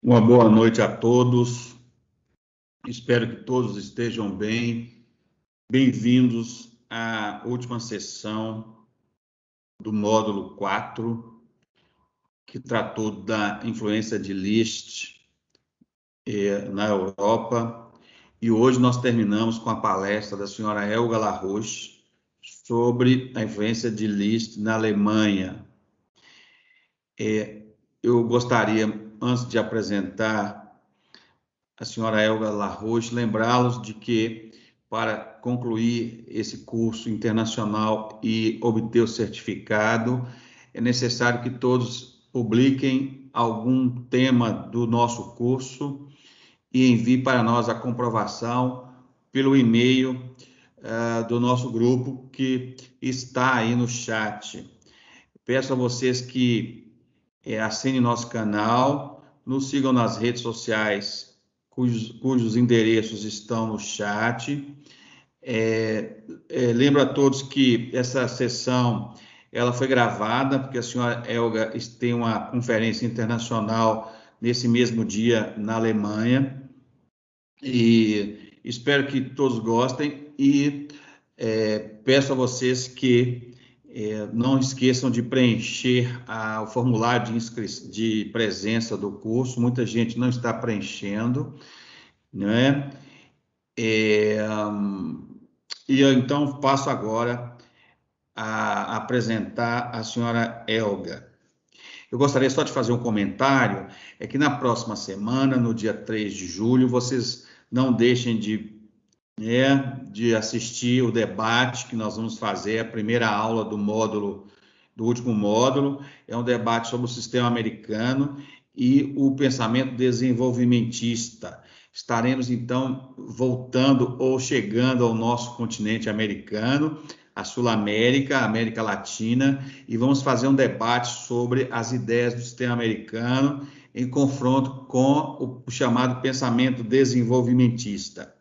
Uma boa noite a todos. Espero que todos estejam bem. Bem-vindos à última sessão do módulo 4, que tratou da influência de Liszt na Europa. E hoje nós terminamos com a palestra da senhora Helga Larouche sobre a influência de Liszt na Alemanha. Eu gostaria, antes de apresentar a senhora Helga Larouche, lembrá-los de que, para concluir esse curso internacional e obter o certificado, é necessário que todos publiquem algum tema do nosso curso e enviem para nós a comprovação pelo e-mail do nosso grupo, que está aí no chat. Peço a vocês que assinem nosso canal, nos sigam nas redes sociais, cujos endereços estão no chat. Lembro a todos que essa sessão ela foi gravada, porque a senhora Helga tem uma conferência internacional nesse mesmo dia na Alemanha, e espero que todos gostem, e peço a vocês que não esqueçam de preencher o formulário de presença do curso. Muita gente não está preenchendo, né? E eu, então, passo agora a apresentar a senhora Helga. Eu gostaria só de fazer um comentário, que na próxima semana, no dia 3 de julho, vocês não deixem de assistir o debate que nós vamos fazer, a primeira aula do último módulo. É um debate sobre o sistema americano e o pensamento desenvolvimentista. Estaremos, então, voltando ou chegando ao nosso continente americano, a Sul-América, a América Latina, e vamos fazer um debate sobre as ideias do sistema americano em confronto com o chamado pensamento desenvolvimentista.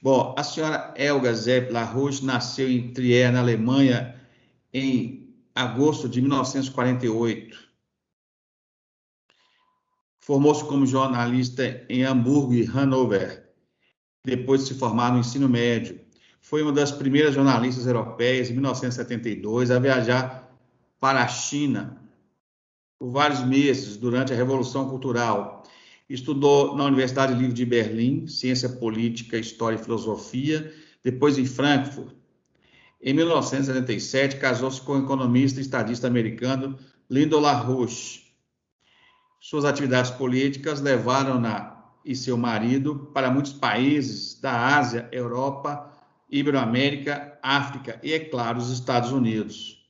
Bom, a senhora Helga Zepp Larouche nasceu em Trier, na Alemanha, em agosto de 1948. Formou-se como jornalista em Hamburgo e Hannover, depois de se formar no ensino médio. Foi uma das primeiras jornalistas europeias, em 1972, a viajar para a China por vários meses durante a Revolução Cultural. Estudou na Universidade Livre de Berlim, Ciência Política, História e Filosofia, depois em Frankfurt. Em 1977, casou-se com o economista e estadista americano Lyndon LaRouche. Suas atividades políticas levaram-na e seu marido para muitos países da Ásia, Europa, Iberoamérica, África e, é claro, os Estados Unidos.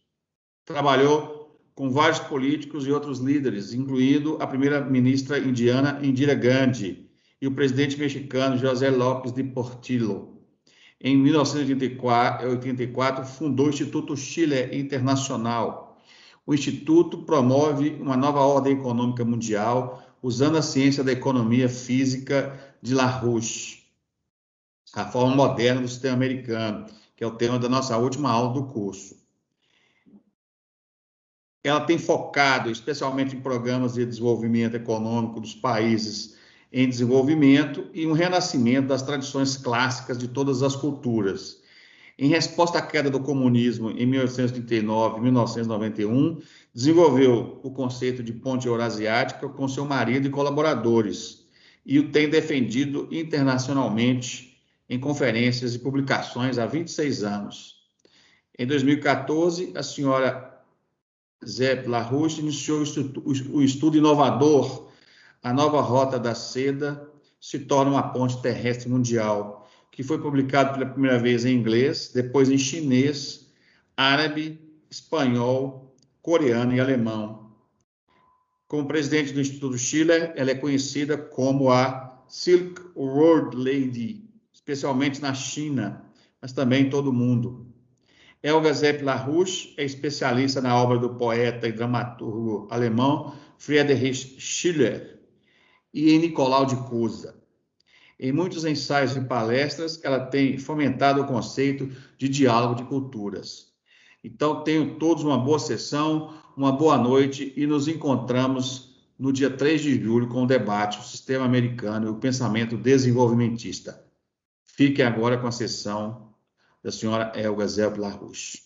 Trabalhou com vários políticos e outros líderes, incluindo a primeira-ministra indiana Indira Gandhi e o presidente mexicano José López de Portillo. Em 1984, fundou o Instituto Chile Internacional. O Instituto promove uma nova ordem econômica mundial usando a ciência da economia física de LaRouche, a forma moderna do sistema americano, que é o tema da nossa última aula do curso. ela tem focado especialmente em programas de desenvolvimento econômico dos países em desenvolvimento e um renascimento das tradições clássicas de todas as culturas. Em resposta à queda do comunismo em 1839 e 1991, desenvolveu o conceito de ponte eurasiática com seu marido e colaboradores, e o tem defendido internacionalmente em conferências e publicações há 26 anos. Em 2014, a senhora Zep LaRouche iniciou o estudo inovador. A nova Rota da Seda se torna uma ponte terrestre mundial, que foi publicado pela primeira vez em inglês, depois em chinês, árabe, espanhol, coreano e alemão. Como presidente do Instituto Schiller, ela é conhecida como a Silk Road Lady, especialmente na China, mas também em todo o mundo. Helga Zep LaRouche é especialista na obra do poeta e dramaturgo alemão Friedrich Schiller e em Nicolau de Cusa. Em muitos ensaios e palestras, ela tem fomentado o conceito de diálogo de culturas. Então, tenham todos uma boa sessão, uma boa noite e nos encontramos no dia 3 de julho com o debate, o sistema americano e o pensamento desenvolvimentista. Fiquem agora com a sessão da senhora Helga Zep LaRouche.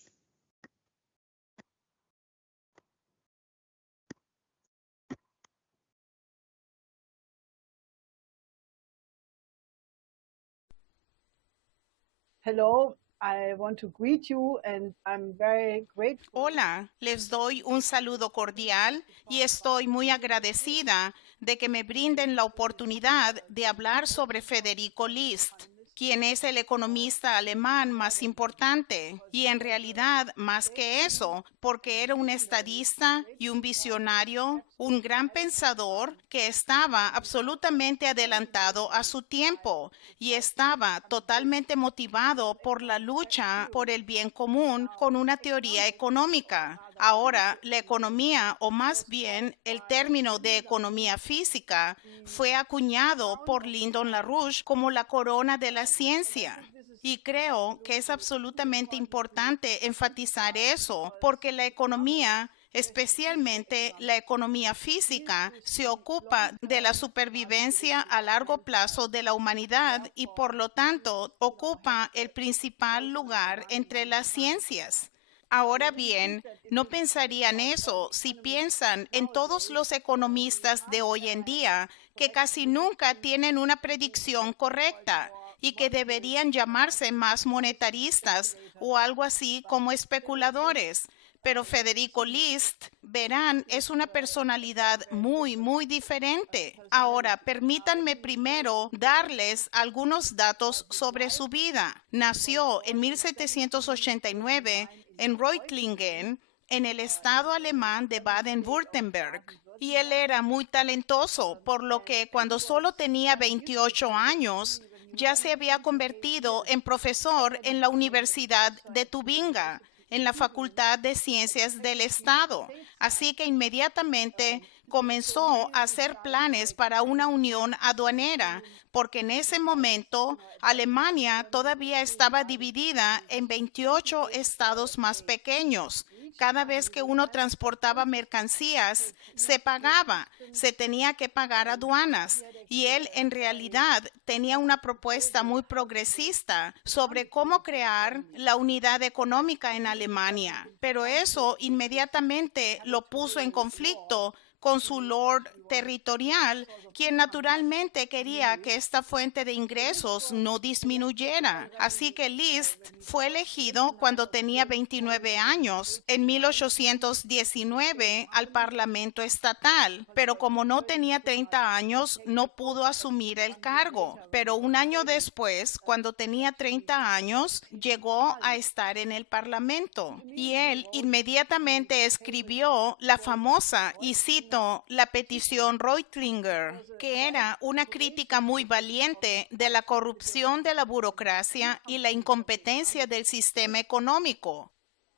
Hello, I want to greet you and I'm very grateful. Hola, les doy un saludo cordial y estoy muy agradecida de que me brinden la oportunidad de hablar sobre Federico List, quien es el economista alemán más importante y en realidad más que eso, porque era un estadista y un visionario, un gran pensador que estaba absolutamente adelantado a su tiempo y estaba totalmente motivado por la lucha por el bien común con una teoría económica. Ahora, la economía, o más bien el término de economía física, fue acuñado por Lyndon LaRouche como la corona de la ciencia. Y creo que es absolutamente importante enfatizar eso, porque la economía, especialmente la economía física, se ocupa de la supervivencia a largo plazo de la humanidad y por lo tanto ocupa el principal lugar entre las ciencias. Ahora bien, no pensarían eso si piensan en todos los economistas de hoy en día que casi nunca tienen una predicción correcta y que deberían llamarse más monetaristas o algo así como especuladores. Pero Federico List, verán, es una personalidad muy, muy diferente. Ahora, permítanme primero darles algunos datos sobre su vida. Nació en 1789 en Reutlingen, en el estado alemán de Baden-Württemberg. Y él era muy talentoso, por lo que cuando solo tenía 28 años, ya se había convertido en profesor en la Universidad de Tubinga, en la Facultad de Ciencias del Estado. Así que inmediatamente comenzó a hacer planes para una unión aduanera, porque en ese momento Alemania todavía estaba dividida en 28 estados más pequeños. Cada vez que uno transportaba mercancías, se pagaba, se tenía que pagar aduanas. Y él en realidad tenía una propuesta muy progresista sobre cómo crear la unidad económica en Alemania. Pero eso inmediatamente lo puso en conflicto con su lord territorial, quien naturalmente quería que esta fuente de ingresos no disminuyera. Así que List fue elegido cuando tenía 29 años, en 1819, al Parlamento estatal. Pero como no tenía 30 años, no pudo asumir el cargo. Pero un año después, cuando tenía 30 años, llegó a estar en el Parlamento. Y él inmediatamente escribió la famosa, y cito, la petición Reutlinger, que era una crítica muy valiente de la corrupción de la burocracia y la incompetencia del sistema económico.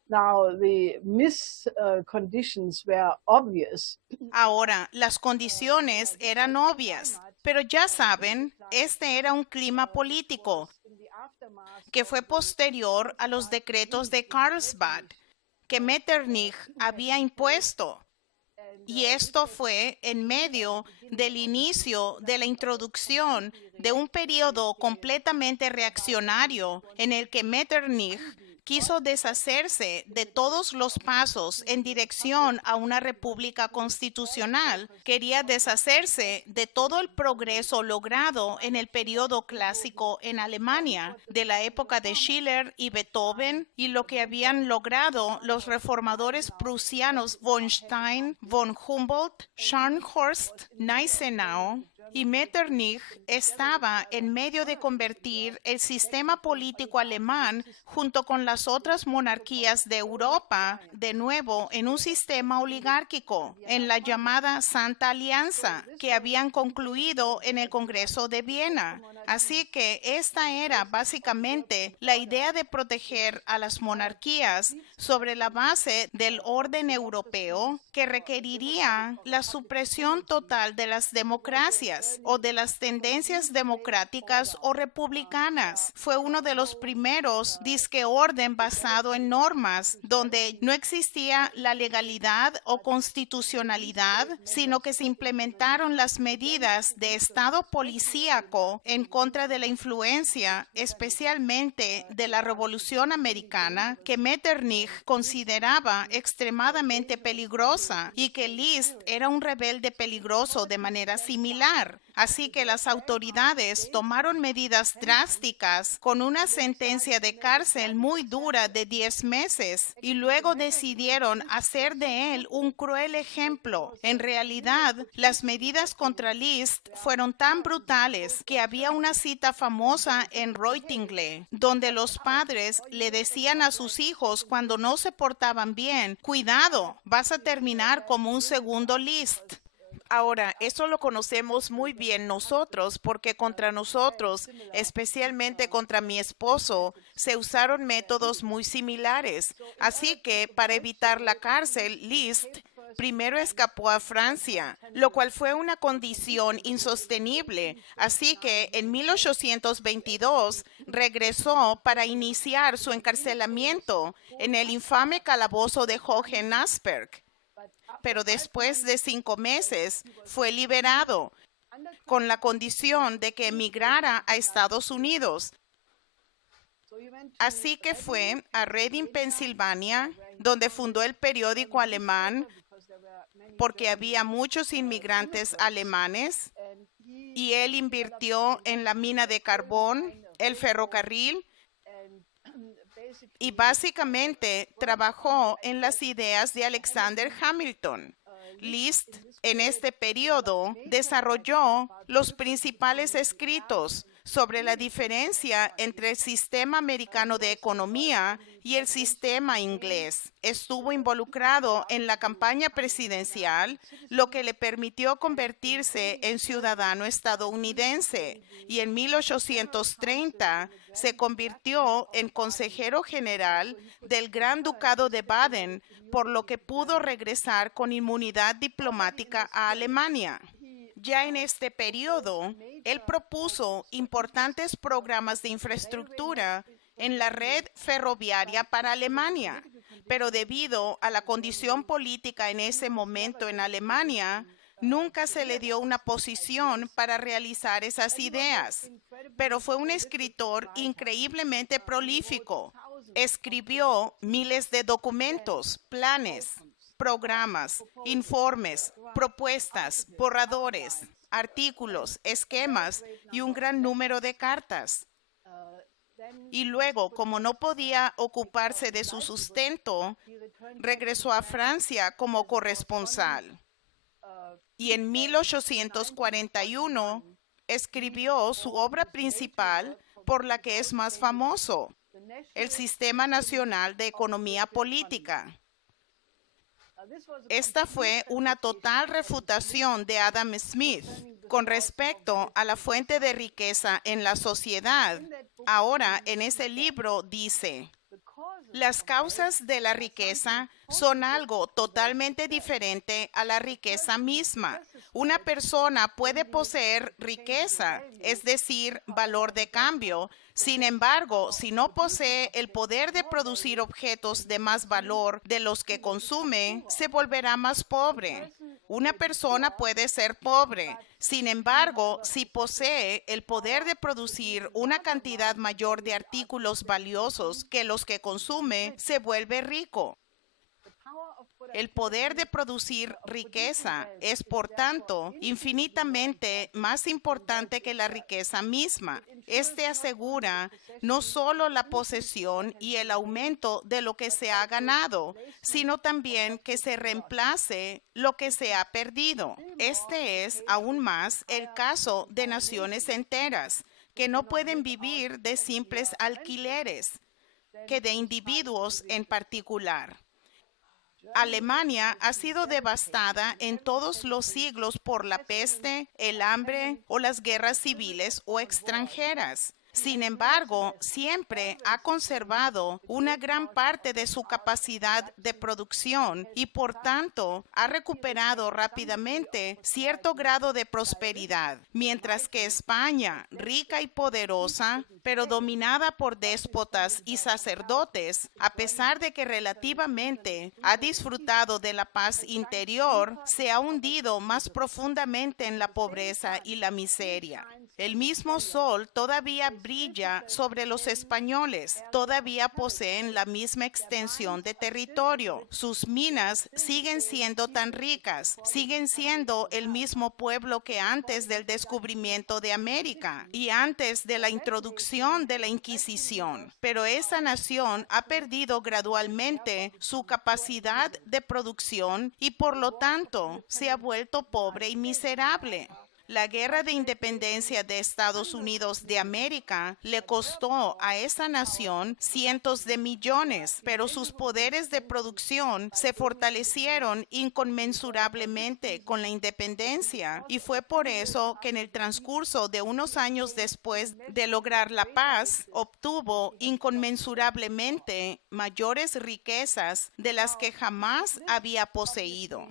Now, the conditions were obvious. Ahora, las condiciones eran obvias, pero ya saben, este era un clima político que fue posterior a los decretos de Carlsbad. que Metternich había impuesto. Y esto fue en medio del inicio de la introducción de un periodo completamente reaccionario en el que Metternich quiso deshacerse de todos los pasos en dirección a una república constitucional. Quería deshacerse de todo el progreso logrado en el periodo clásico en Alemania, de la época de Schiller y Beethoven, y lo que habían logrado los reformadores prusianos von Stein, von Humboldt, Scharnhorst, Gneisenau. Y Metternich estaba en medio de convertir el sistema político alemán junto con las otras monarquías de Europa de nuevo en un sistema oligárquico, en la llamada Santa Alianza, que habían concluido en el Congreso de Viena. Así que esta era básicamente la idea de proteger a las monarquías sobre la base del orden europeo, que requeriría la supresión total de las democracias o de las tendencias democráticas o republicanas. Fue uno de los primeros disque orden basado en normas, donde no existía la legalidad o constitucionalidad, sino que se implementaron las medidas de Estado policíaco en contra de la influencia, especialmente de la Revolución Americana, que Metternich consideraba extremadamente peligrosa y que Liszt era un rebelde peligroso de manera similar. Así que las autoridades tomaron medidas drásticas con una sentencia de cárcel muy dura de 10 meses y luego decidieron hacer de él un cruel ejemplo. En realidad, las medidas contra Liszt fueron tan brutales que había una cita famosa en Reutingle, donde los padres le decían a sus hijos cuando no se portaban bien: cuidado, vas a terminar como un segundo Liszt. Ahora, eso lo conocemos muy bien nosotros, porque contra nosotros, especialmente contra mi esposo, se usaron métodos muy similares. Así que, para evitar la cárcel, Liszt primero escapó a Francia, lo cual fue una condición insostenible. Así que en 1822 regresó para iniciar su encarcelamiento en el infame calabozo de Hohenasperg. Pero después de 5 meses fue liberado con la condición de que emigrara a Estados Unidos. Así que fue a Reading, Pensilvania, donde fundó el periódico alemán, porque había muchos inmigrantes alemanes, y él invirtió en la mina de carbón, el ferrocarril, y básicamente trabajó en las ideas de Alexander Hamilton. Liszt, en este periodo, desarrolló los principales escritos sobre la diferencia entre el sistema americano de economía y el sistema inglés. Estuvo involucrado en la campaña presidencial, lo que le permitió convertirse en ciudadano estadounidense, y en 1830 se convirtió en consejero general del Gran Ducado de Baden, por lo que pudo regresar con inmunidad diplomática a Alemania. Ya en este periodo, él propuso importantes programas de infraestructura en la red ferroviaria para Alemania, pero debido a la condición política en ese momento en Alemania, nunca se le dio una posición para realizar esas ideas. Pero fue un escritor increíblemente prolífico. Escribió miles de documentos, planes, programas, informes, propuestas, borradores, artículos, esquemas y un gran número de cartas. Y luego, como no podía ocuparse de su sustento, regresó a Francia como corresponsal. Y en 1841 escribió su obra principal, por la que es más famoso, el Sistema Nacional de Economía Política. Esta fue una total refutación de Adam Smith con respecto a la fuente de riqueza en la sociedad. Ahora, en ese libro dice: las causas de la riqueza son algo totalmente diferente a la riqueza misma. Una persona puede poseer riqueza, es decir, valor de cambio. Sin embargo, si no posee el poder de producir objetos de más valor de los que consume, se volverá más pobre. Una persona puede ser pobre. Sin embargo, si posee el poder de producir una cantidad mayor de artículos valiosos que los que consume, se vuelve rico. El poder de producir riqueza es, por tanto, infinitamente más importante que la riqueza misma. Este asegura no solo la posesión y el aumento de lo que se ha ganado, sino también que se reemplace lo que se ha perdido. Este es aún más el caso de naciones enteras, que no pueden vivir de simples alquileres, que de individuos en particular. Alemania ha sido devastada en todos los siglos por la peste, el hambre o las guerras civiles o extranjeras. Sin embargo, siempre ha conservado una gran parte de su capacidad de producción y, por tanto, ha recuperado rápidamente cierto grado de prosperidad, mientras que España, rica y poderosa, pero dominada por déspotas y sacerdotes, a pesar de que relativamente ha disfrutado de la paz interior, se ha hundido más profundamente en la pobreza y la miseria. El mismo sol todavía brilla sobre los españoles, todavía poseen la misma extensión de territorio. Sus minas siguen siendo tan ricas, siguen siendo el mismo pueblo que antes del descubrimiento de América y antes de la introducción de la Inquisición. Pero esa nación ha perdido gradualmente su capacidad de producción y, por lo tanto, se ha vuelto pobre y miserable. La guerra de independencia de Estados Unidos de América le costó a esa nación cientos de millones, pero sus poderes de producción se fortalecieron inconmensurablemente con la independencia, y fue por eso que en el transcurso de unos años después de lograr la paz, obtuvo inconmensurablemente mayores riquezas de las que jamás había poseído.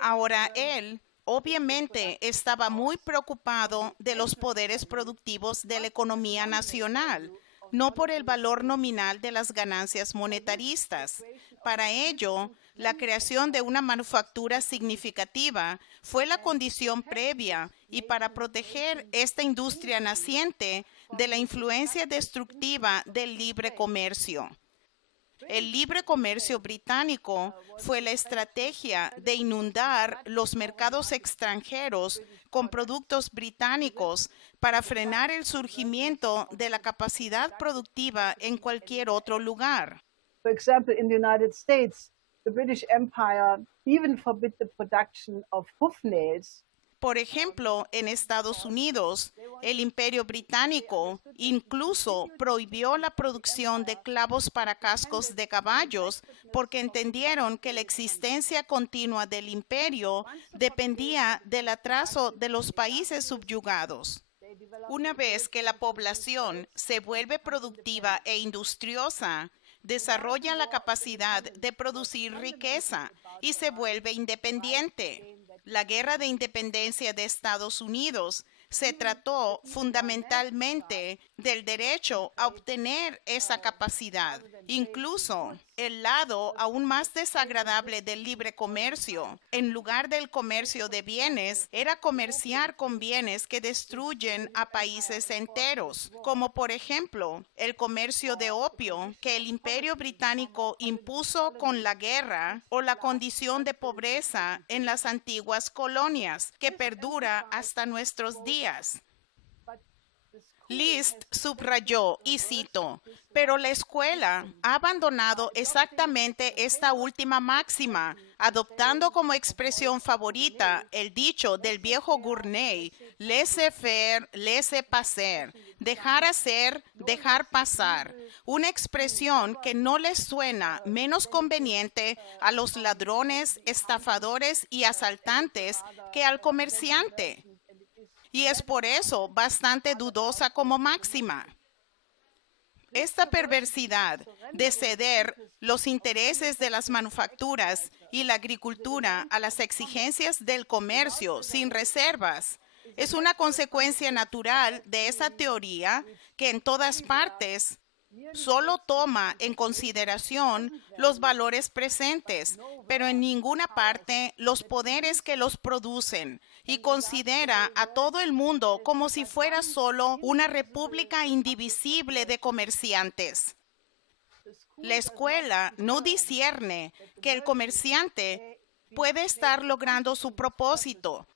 Ahora él obviamente estaba muy preocupado de los poderes productivos de la economía nacional, no por el valor nominal de las ganancias monetaristas. Para ello, la creación de una manufactura significativa fue la condición previa, y para proteger esta industria naciente de la influencia destructiva del libre comercio. El libre comercio británico fue la estrategia de inundar los mercados extranjeros con productos británicos para frenar el surgimiento de la capacidad productiva en cualquier otro lugar. For example, in the United States, the British Empire even forbid the production of hoof nails. Por ejemplo, en Estados Unidos, el Imperio Británico incluso prohibió la producción de clavos para cascos de caballos porque entendieron que la existencia continua del imperio dependía del atraso de los países subyugados. Una vez que la población se vuelve productiva e industriosa, desarrolla la capacidad de producir riqueza y se vuelve independiente. La guerra de independencia de Estados Unidos se trató fundamentalmente del derecho a obtener esa capacidad. Incluso el lado aún más desagradable del libre comercio, en lugar del comercio de bienes, era comerciar con bienes que destruyen a países enteros, como por ejemplo el comercio de opio que el Imperio Británico impuso con la guerra, o la condición de pobreza en las antiguas colonias, que perdura hasta nuestros días. List subrayó, y cito, pero la escuela ha abandonado exactamente esta última máxima, adoptando como expresión favorita el dicho del viejo Gurney, laissez-faire, laissez-passer, dejar hacer, dejar pasar, una expresión que no les suena menos conveniente a los ladrones, estafadores y asaltantes que al comerciante. Y es por eso bastante dudosa como máxima. Esta perversidad de ceder los intereses de las manufacturas y la agricultura a las exigencias del comercio sin reservas es una consecuencia natural de esa teoría que en todas partes solo toma en consideración los valores presentes, pero en ninguna parte los poderes que los producen, y considera a todo el mundo como si fuera solo una república indivisible de comerciantes. La escuela no discierne que el comerciante puede estar logrando su propósito,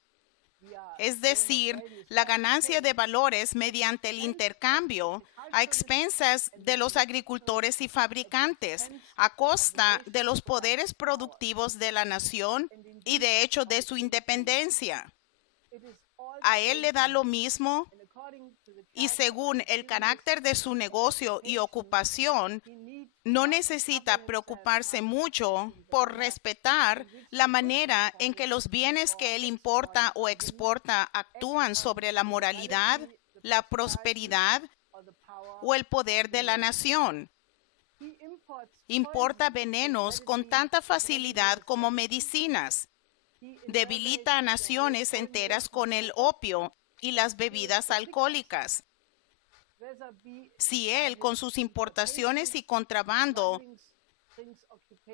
es decir, la ganancia de valores mediante el intercambio a expensas de los agricultores y fabricantes, a costa de los poderes productivos de la nación y de hecho de su independencia. A él le da lo mismo y según el carácter de su negocio y ocupación, no necesita preocuparse mucho por respetar la manera en que los bienes que él importa o exporta actúan sobre la moralidad, la prosperidad o el poder de la nación. Importa venenos con tanta facilidad como medicinas. Debilita a naciones enteras con el opio y las bebidas alcohólicas. Si él, con sus importaciones y contrabando,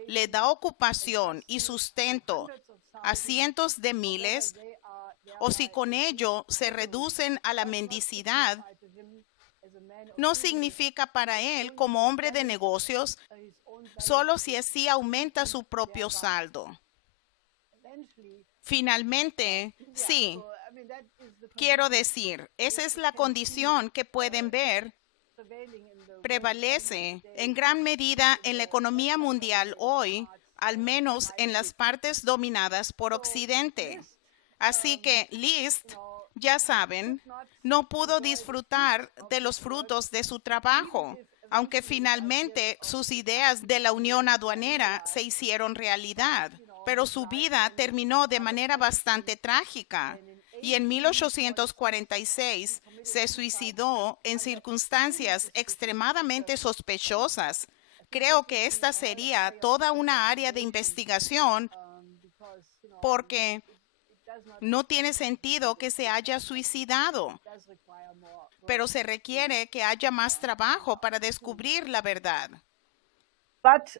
le da ocupación y sustento a cientos de miles, o si con ello se reducen a la mendicidad, no significa para él, como hombre de negocios, solo si así aumenta su propio saldo. Finalmente, sí, quiero decir, esa es la condición que pueden ver prevalece en gran medida en la economía mundial hoy, al menos en las partes dominadas por Occidente. Así que List, ya saben, no pudo disfrutar de los frutos de su trabajo, aunque finalmente sus ideas de la unión aduanera se hicieron realidad. Pero su vida terminó de manera bastante trágica y en 1846 se suicidó en circunstancias extremadamente sospechosas. Creo que esta sería toda una área de investigación porque no tiene sentido que se haya suicidado, pero se requiere que haya más trabajo para descubrir la verdad. But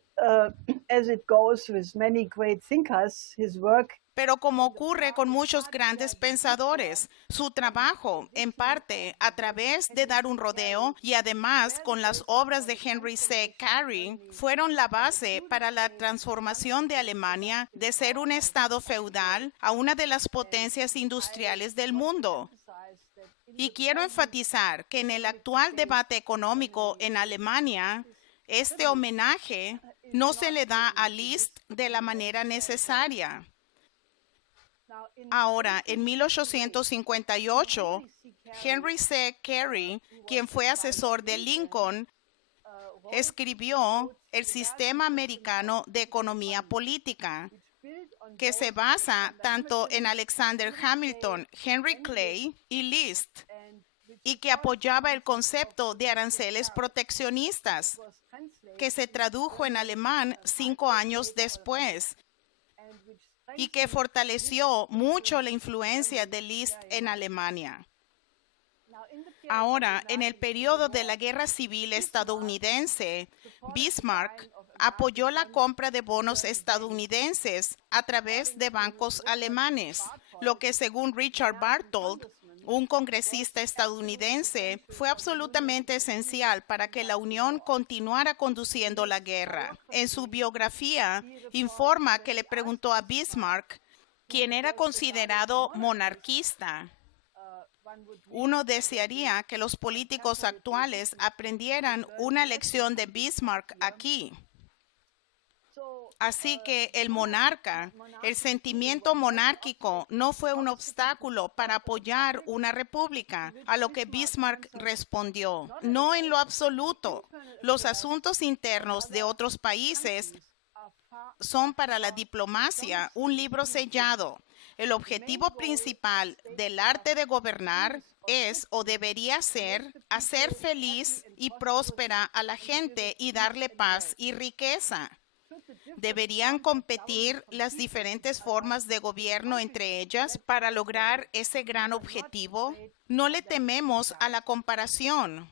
as it goes with many great thinkers, his work Pero como ocurre con muchos grandes pensadores, su trabajo, en parte a través de dar un rodeo y además con las obras de Henry C. Carey, fueron la base para la transformación de Alemania de ser un estado feudal a una de las potencias industriales del mundo. Y quiero enfatizar que en el actual debate económico en Alemania, este homenaje no se le da a List de la manera necesaria. Ahora, en 1858, Henry C. Carey, quien fue asesor de Lincoln, escribió el Sistema Americano de Economía Política, que se basa tanto en Alexander Hamilton, Henry Clay y List, y que apoyaba el concepto de aranceles proteccionistas, que se tradujo en alemán 5 años después, y que fortaleció mucho la influencia de List en Alemania. Ahora, en el periodo de la Guerra Civil estadounidense, Bismarck apoyó la compra de bonos estadounidenses a través de bancos alemanes, lo que según Richard Barthold, un congresista estadounidense, fue absolutamente esencial para que la Unión continuara conduciendo la guerra. En su biografía, informa que le preguntó a Bismarck, quien era considerado monarquista. Uno desearía que los políticos actuales aprendieran una lección de Bismarck aquí. Así que el monarca, el sentimiento monárquico no fue un obstáculo para apoyar una república, a lo que Bismarck respondió, no en lo absoluto. Los asuntos internos de otros países son para la diplomacia un libro sellado. El objetivo principal del arte de gobernar es o debería ser hacer feliz y próspera a la gente y darle paz y riqueza. ¿Deberían competir las diferentes formas de gobierno entre ellas para lograr ese gran objetivo? No le tememos a la comparación.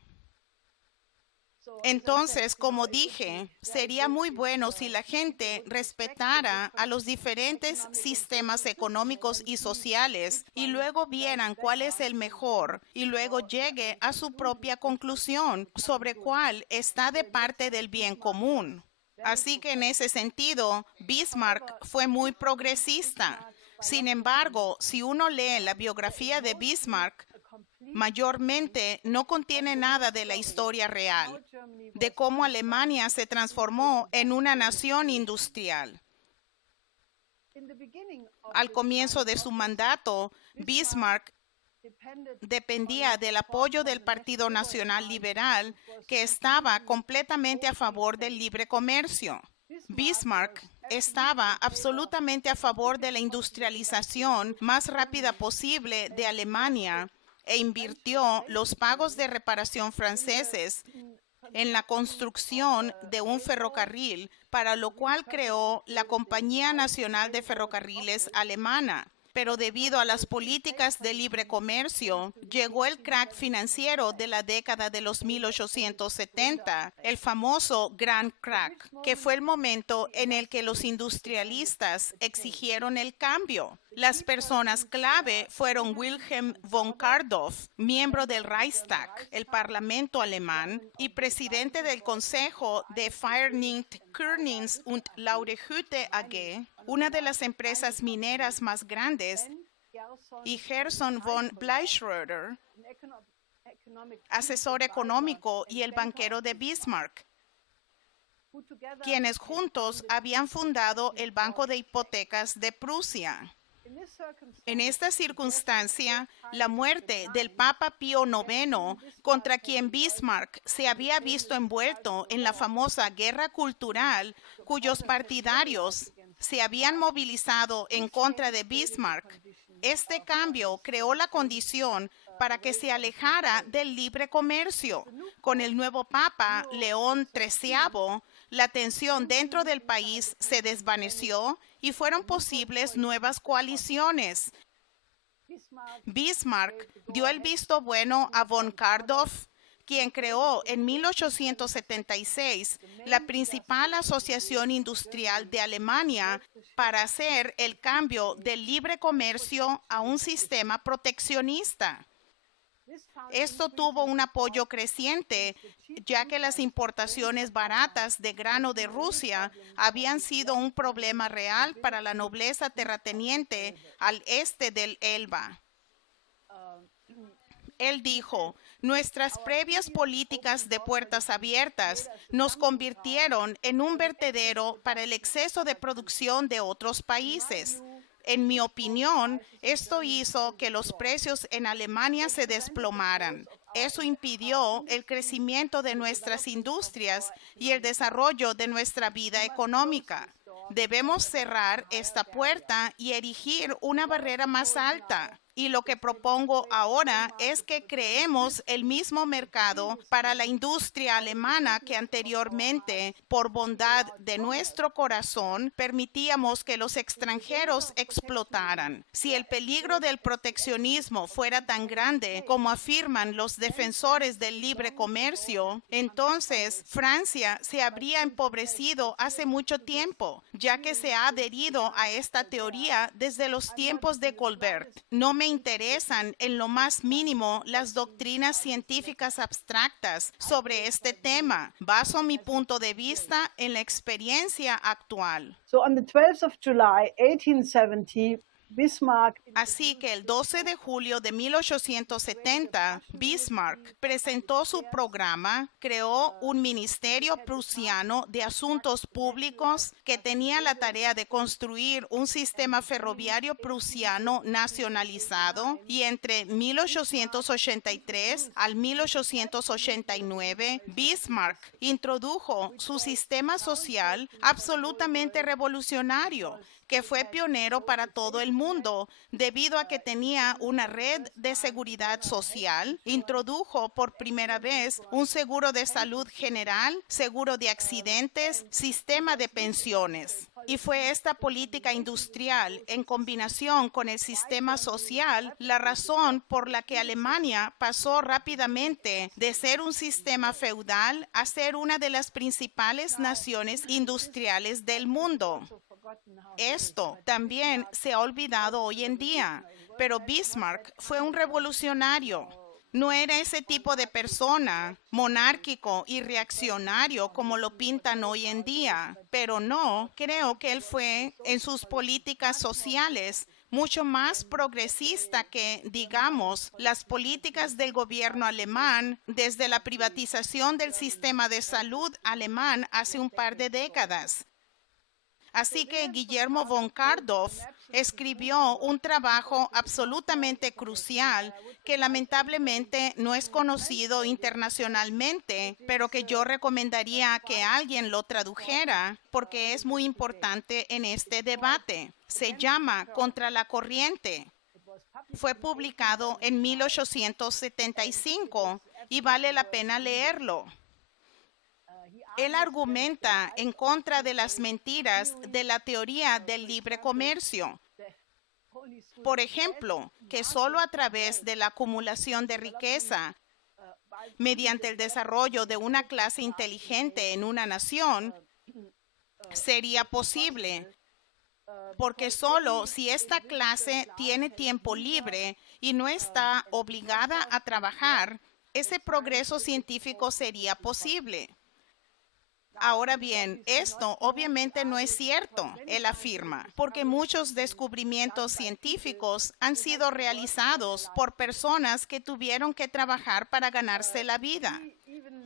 Entonces, como dije, sería muy bueno si la gente respetara a los diferentes sistemas económicos y sociales y luego vieran cuál es el mejor y luego llegue a su propia conclusión sobre cuál está de parte del bien común. Así que en ese sentido, Bismarck fue muy progresista. Sin embargo, si uno lee la biografía de Bismarck, mayormente no contiene nada de la historia real, de cómo Alemania se transformó en una nación industrial. Al comienzo de su mandato, Bismarck dependía del apoyo del Partido Nacional Liberal, que estaba completamente a favor del libre comercio. Bismarck estaba absolutamente a favor de la industrialización más rápida posible de Alemania e invirtió los pagos de reparación franceses en la construcción de un ferrocarril, para lo cual creó la Compañía Nacional de Ferrocarriles Alemana. Pero debido a las políticas de libre comercio, llegó el crack financiero de la década de los 1870, el famoso Gran Crack, que fue el momento en el que los industrialistas exigieron el cambio. Las personas clave fueron Wilhelm von Kardorff, miembro del Reichstag, el Parlamento alemán, y presidente del Consejo de Vereinigte Körnungs- und Lagerhütte AG, una de las empresas mineras más grandes, y Gerson von Bleischroeder, asesor económico y el banquero de Bismarck, quienes juntos habían fundado el Banco de Hipotecas de Prusia. En esta circunstancia, la muerte del Papa Pío IX, contra quien Bismarck se había visto envuelto en la famosa guerra cultural, cuyos partidarios se habían movilizado en contra de Bismarck, este cambio creó la condición para que se alejara del libre comercio. Con el nuevo Papa, León XIII, la tensión dentro del país se desvaneció y fueron posibles nuevas coaliciones. Bismarck dio el visto bueno a von Kardorff, quien creó en 1876 la principal asociación industrial de Alemania para hacer el cambio del libre comercio a un sistema proteccionista. Esto tuvo un apoyo creciente, ya que las importaciones baratas de grano de Rusia habían sido un problema real para la nobleza terrateniente al este del Elba. Él dijo: nuestras previas políticas de puertas abiertas nos convirtieron en un vertedero para el exceso de producción de otros países. En mi opinión, esto hizo que los precios en Alemania se desplomaran. Eso impidió el crecimiento de nuestras industrias y el desarrollo de nuestra vida económica. Debemos cerrar esta puerta y erigir una barrera más alta. Y lo que propongo ahora es que creemos el mismo mercado para la industria alemana que anteriormente, por bondad de nuestro corazón, permitíamos que los extranjeros explotaran. Si el peligro del proteccionismo fuera tan grande como afirman los defensores del libre comercio, entonces Francia se habría empobrecido hace mucho tiempo, ya que se ha adherido a esta teoría desde los tiempos de Colbert. No me interesan en lo más mínimo las doctrinas científicas abstractas sobre este tema. Baso mi punto de vista en la experiencia actual. So on the 12th of July, 1870, Bismarck. Así que el 12 de julio de 1870, Bismarck presentó su programa, creó un ministerio prusiano de asuntos públicos que tenía la tarea de construir un sistema ferroviario prusiano nacionalizado, y entre 1883 al 1889, Bismarck introdujo su sistema social absolutamente revolucionario, que fue pionero para todo el mundo debido a que tenía una red de seguridad social, introdujo por primera vez un seguro de salud general, seguro de accidentes, sistema de pensiones. Y fue esta política industrial en combinación con el sistema social la razón por la que Alemania pasó rápidamente de ser un sistema feudal a ser una de las principales naciones industriales del mundo. Esto también se ha olvidado hoy en día, pero Bismarck fue un revolucionario. No era ese tipo de persona, monárquico y reaccionario como lo pintan hoy en día, pero no, creo que él fue en sus políticas sociales mucho más progresista que, digamos, las políticas del gobierno alemán desde la privatización del sistema de salud alemán hace un par de décadas. Así que Guillermo von Kardorff escribió un trabajo absolutamente crucial que lamentablemente no es conocido internacionalmente, pero que yo recomendaría que alguien lo tradujera porque es muy importante en este debate. Se llama Contra la corriente. Fue publicado en 1875 y vale la pena leerlo. Él argumenta en contra de las mentiras de la teoría del libre comercio. Por ejemplo, que solo a través de la acumulación de riqueza, mediante el desarrollo de una clase inteligente en una nación, sería posible. Porque solo si esta clase tiene tiempo libre y no está obligada a trabajar, ese progreso científico sería posible. Ahora bien, esto obviamente no es cierto, él afirma, porque muchos descubrimientos científicos han sido realizados por personas que tuvieron que trabajar para ganarse la vida.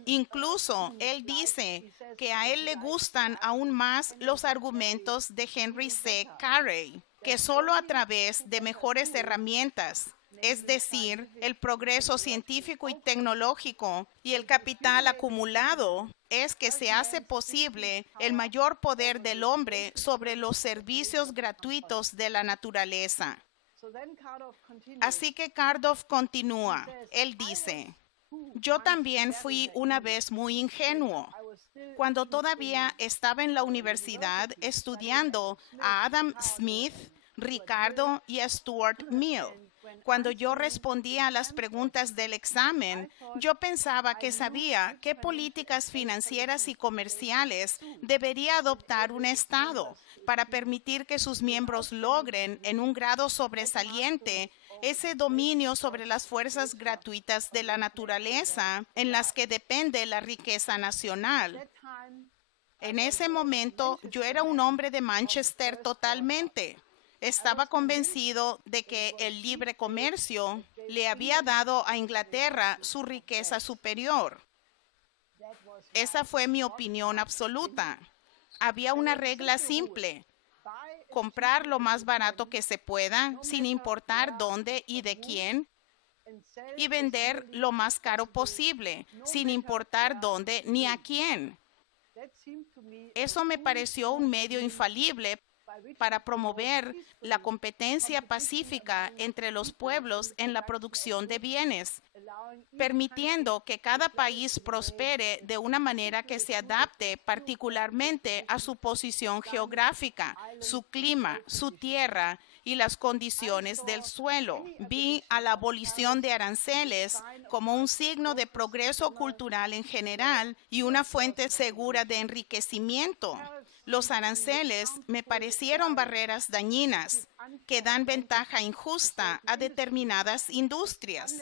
Incluso él dice que a él le gustan aún más los argumentos de Henry C. Carey, que solo a través de mejores herramientas, es decir, el progreso científico y tecnológico y el capital acumulado, es que se hace posible el mayor poder del hombre sobre los servicios gratuitos de la naturaleza. Así que Kardorff continúa. Él dice, yo también fui una vez muy ingenuo. Cuando todavía estaba en la universidad estudiando a Adam Smith, Ricardo y a Stuart Mill. Cuando yo respondía a las preguntas del examen, yo pensaba que sabía qué políticas financieras y comerciales debería adoptar un Estado para permitir que sus miembros logren en un grado sobresaliente ese dominio sobre las fuerzas gratuitas de la naturaleza en las que depende la riqueza nacional. En ese momento, yo era un hombre de Manchester totalmente. Estaba convencido de que el libre comercio le había dado a Inglaterra su riqueza superior. Esa fue mi opinión absoluta. Había una regla simple: comprar lo más barato que se pueda, sin importar dónde y de quién, y vender lo más caro posible, sin importar dónde ni a quién. Eso me pareció un medio infalible para promover la competencia pacífica entre los pueblos en la producción de bienes, permitiendo que cada país prospere de una manera que se adapte particularmente a su posición geográfica, su clima, su tierra y las condiciones del suelo. Vi a la abolición de aranceles como un signo de progreso cultural en general y una fuente segura de enriquecimiento. Los aranceles me parecieron barreras dañinas que dan ventaja injusta a determinadas industrias,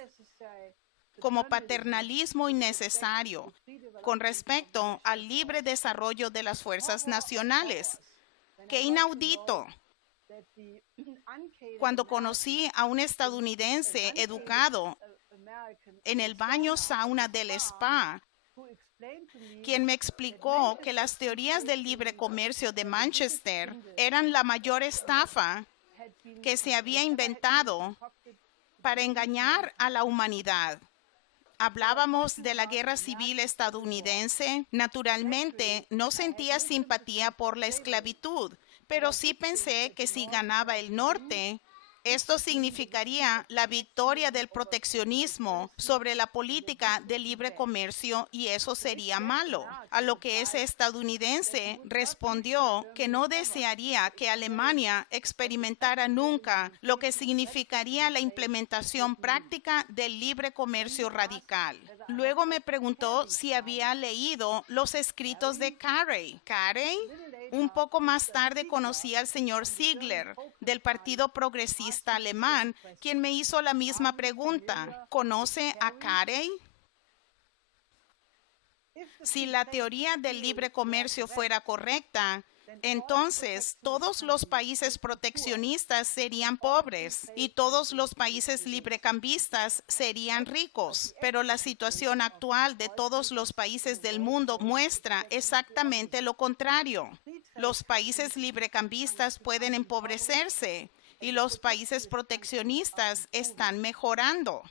como paternalismo innecesario con respecto al libre desarrollo de las fuerzas nacionales. ¡Qué inaudito! Cuando conocí a un estadounidense educado en el baño sauna del spa, quien me explicó que las teorías del libre comercio de Manchester eran la mayor estafa que se había inventado para engañar a la humanidad. Hablábamos de la guerra civil estadounidense. Naturalmente, no sentía simpatía por la esclavitud, pero sí pensé que si ganaba el norte, esto significaría la victoria del proteccionismo sobre la política de libre comercio y eso sería malo. A lo que ese estadounidense respondió que no desearía que Alemania experimentara nunca lo que significaría la implementación práctica del libre comercio radical. Luego me preguntó si había leído los escritos de Carey. Carey, un poco más tarde conocí al señor Ziegler del Partido Progresista Alemán, quien me hizo la misma pregunta. ¿Conoce a Carey? Si la teoría del libre comercio fuera correcta, entonces todos los países proteccionistas serían pobres y todos los países librecambistas serían ricos. Pero la situación actual de todos los países del mundo muestra exactamente lo contrario. Los países librecambistas pueden empobrecerse y los países proteccionistas están mejorando.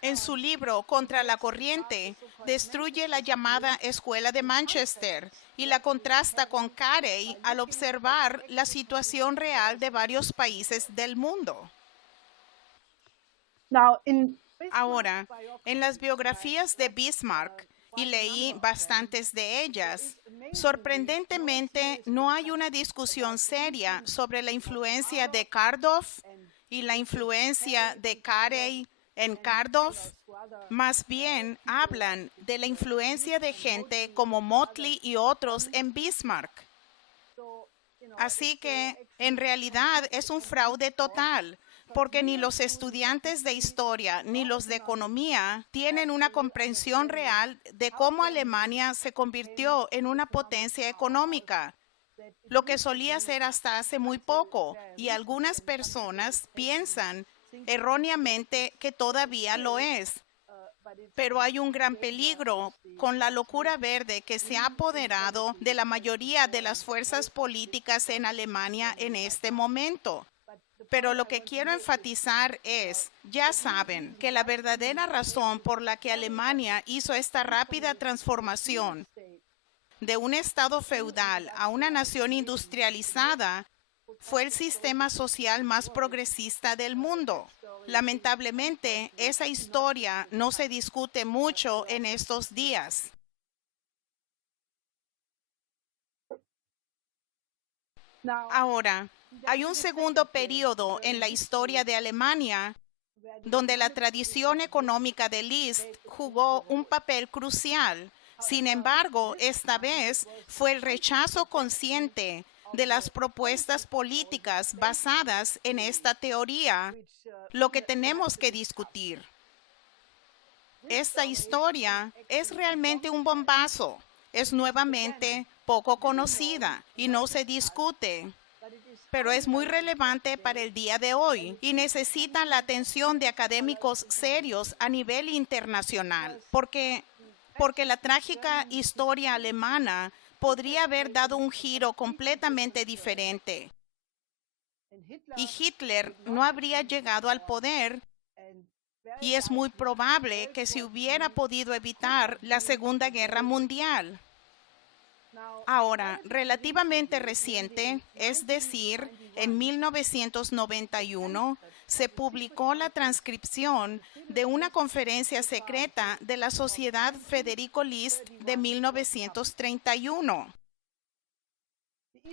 En su libro Contra la corriente, destruye la llamada Escuela de Manchester y la contrasta con Carey al observar la situación real de varios países del mundo. Ahora, en las biografías de Bismarck, y leí bastantes de ellas, sorprendentemente no hay una discusión seria sobre la influencia de Kardorf y la influencia de Carey en Kardorf. Más bien hablan de la influencia de gente como Motley y otros en Bismarck. Así que, en realidad, es un fraude total, porque ni los estudiantes de historia ni los de economía tienen una comprensión real de cómo Alemania se convirtió en una potencia económica, lo que solía ser hasta hace muy poco, y algunas personas piensan erróneamente que todavía lo es. Pero hay un gran peligro con la locura verde que se ha apoderado de la mayoría de las fuerzas políticas en Alemania en este momento. Pero lo que quiero enfatizar es, ya saben, que la verdadera razón por la que Alemania hizo esta rápida transformación de un estado feudal a una nación industrializada fue el sistema social más progresista del mundo. Lamentablemente, esa historia no se discute mucho en estos días. Ahora, hay un segundo periodo en la historia de Alemania donde la tradición económica de List jugó un papel crucial. Sin embargo, esta vez fue el rechazo consciente de las propuestas políticas basadas en esta teoría lo que tenemos que discutir. Esta historia es realmente un bombazo. Es nuevamente poco conocida y no se discute, pero es muy relevante para el día de hoy y necesita la atención de académicos serios a nivel internacional, porque la trágica historia alemana podría haber dado un giro completamente diferente. Y Hitler no habría llegado al poder y es muy probable que se hubiera podido evitar la Segunda Guerra Mundial. Ahora, relativamente reciente, es decir, en 1991, se publicó la transcripción de una conferencia secreta de la Sociedad Federico List de 1931.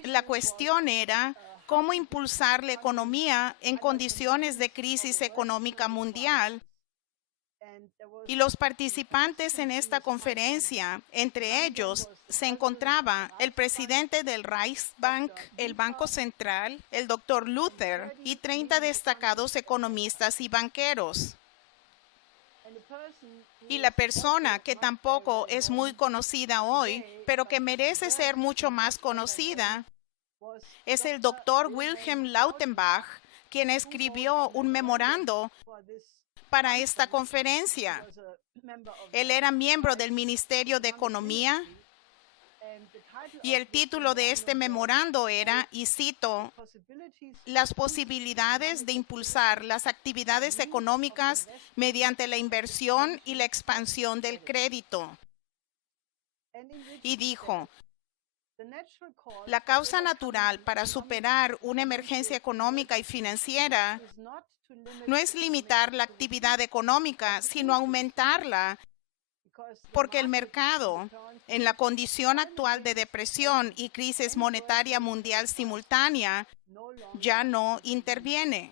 La cuestión era cómo impulsar la economía en condiciones de crisis económica mundial. Y los participantes en esta conferencia, entre ellos, se encontraba el presidente del Reichsbank, el Banco Central, el Dr. Luther y 30 destacados economistas y banqueros. Y la persona que tampoco es muy conocida hoy, pero que merece ser mucho más conocida, es el Dr. Wilhelm Lautenbach, quien escribió un memorando para esta conferencia. Él era miembro del Ministerio de Economía y el título de este memorando era, y cito, las posibilidades de impulsar las actividades económicas mediante la inversión y la expansión del crédito. Y dijo, La causa natural para superar una emergencia económica y financiera no es limitar la actividad económica, sino aumentarla, porque el mercado, en la condición actual de depresión y crisis monetaria mundial simultánea, ya no interviene.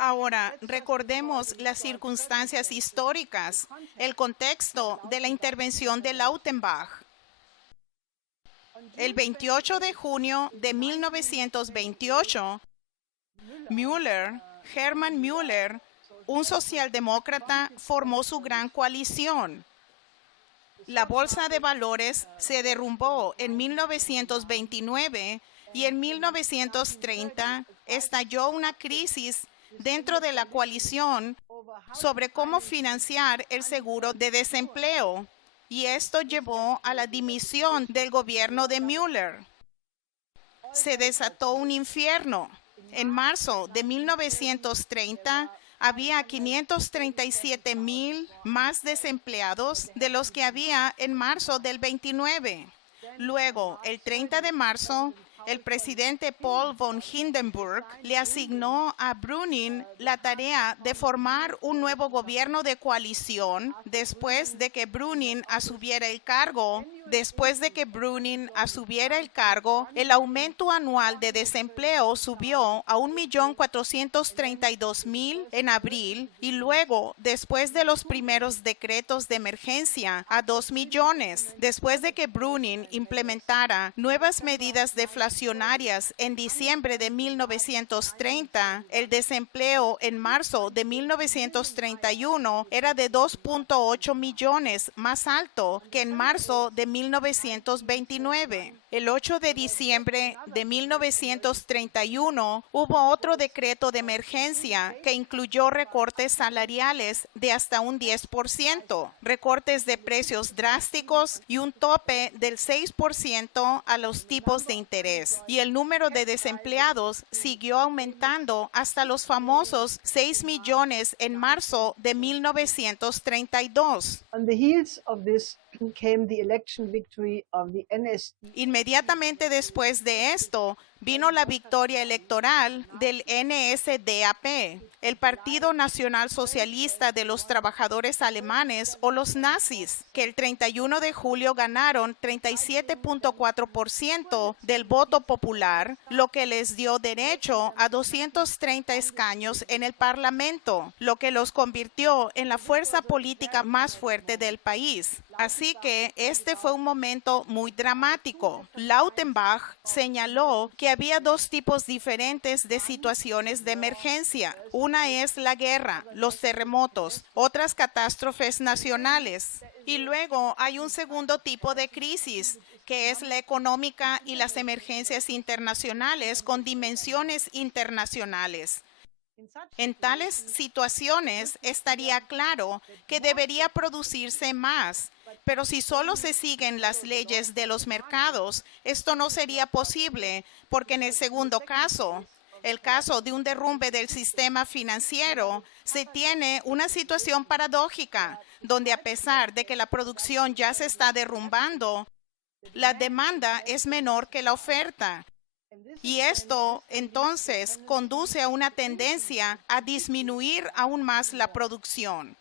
Ahora, recordemos las circunstancias históricas, el contexto de la intervención de Lautenbach. El 28 de junio de 1928, Hermann Müller, un socialdemócrata, formó su gran coalición. La bolsa de valores se derrumbó en 1929 y en 1930 estalló una crisis dentro de la coalición sobre cómo financiar el seguro de desempleo, y esto llevó a la dimisión del gobierno de Müller. Se desató un infierno. En marzo de 1930 había 537,000 más desempleados de los que había en marzo del 29. Luego, el 30 de marzo, el presidente Paul von Hindenburg le asignó a Brüning la tarea de formar un nuevo gobierno de coalición después de que Brüning asumiera el cargo. El aumento anual de desempleo subió a 1,432,000 en abril y luego, después de los primeros decretos de emergencia, a 2 millones. Después de que Brüning implementara nuevas medidas deflacionarias en diciembre de 1930, el desempleo en marzo de 1931 era de 2,8 millones, más alto que en marzo de 1929. El 8 de diciembre de 1931 hubo otro decreto de emergencia que incluyó recortes salariales de hasta un 10%, recortes de precios drásticos y un tope del 6% a los tipos de interés. Y el número de desempleados siguió aumentando hasta los famosos 6 millones en marzo de 1932. On the heels of this came the election victory of the NSDAP. Inmediatamente después de esto, vino la victoria electoral del NSDAP, el Partido Nacional Socialista de los Trabajadores Alemanes, o los nazis, que el 31 de julio ganaron 37,4% del voto popular, lo que les dio derecho a 230 escaños en el Parlamento, lo que los convirtió en la fuerza política más fuerte del país. Así que este fue un momento muy dramático. Lautenbach señaló que había dos tipos diferentes de situaciones de emergencia. Una es la guerra, los terremotos, otras catástrofes nacionales. Y luego hay un segundo tipo de crisis, que es la económica y las emergencias internacionales con dimensiones internacionales. En tales situaciones estaría claro que debería producirse más, pero si solo se siguen las leyes de los mercados, esto no sería posible, porque en el segundo caso, el caso de un derrumbe del sistema financiero, se tiene una situación paradójica, donde a pesar de que la producción ya se está derrumbando, la demanda es menor que la oferta. Y esto entonces conduce a una tendencia a disminuir aún más la producción.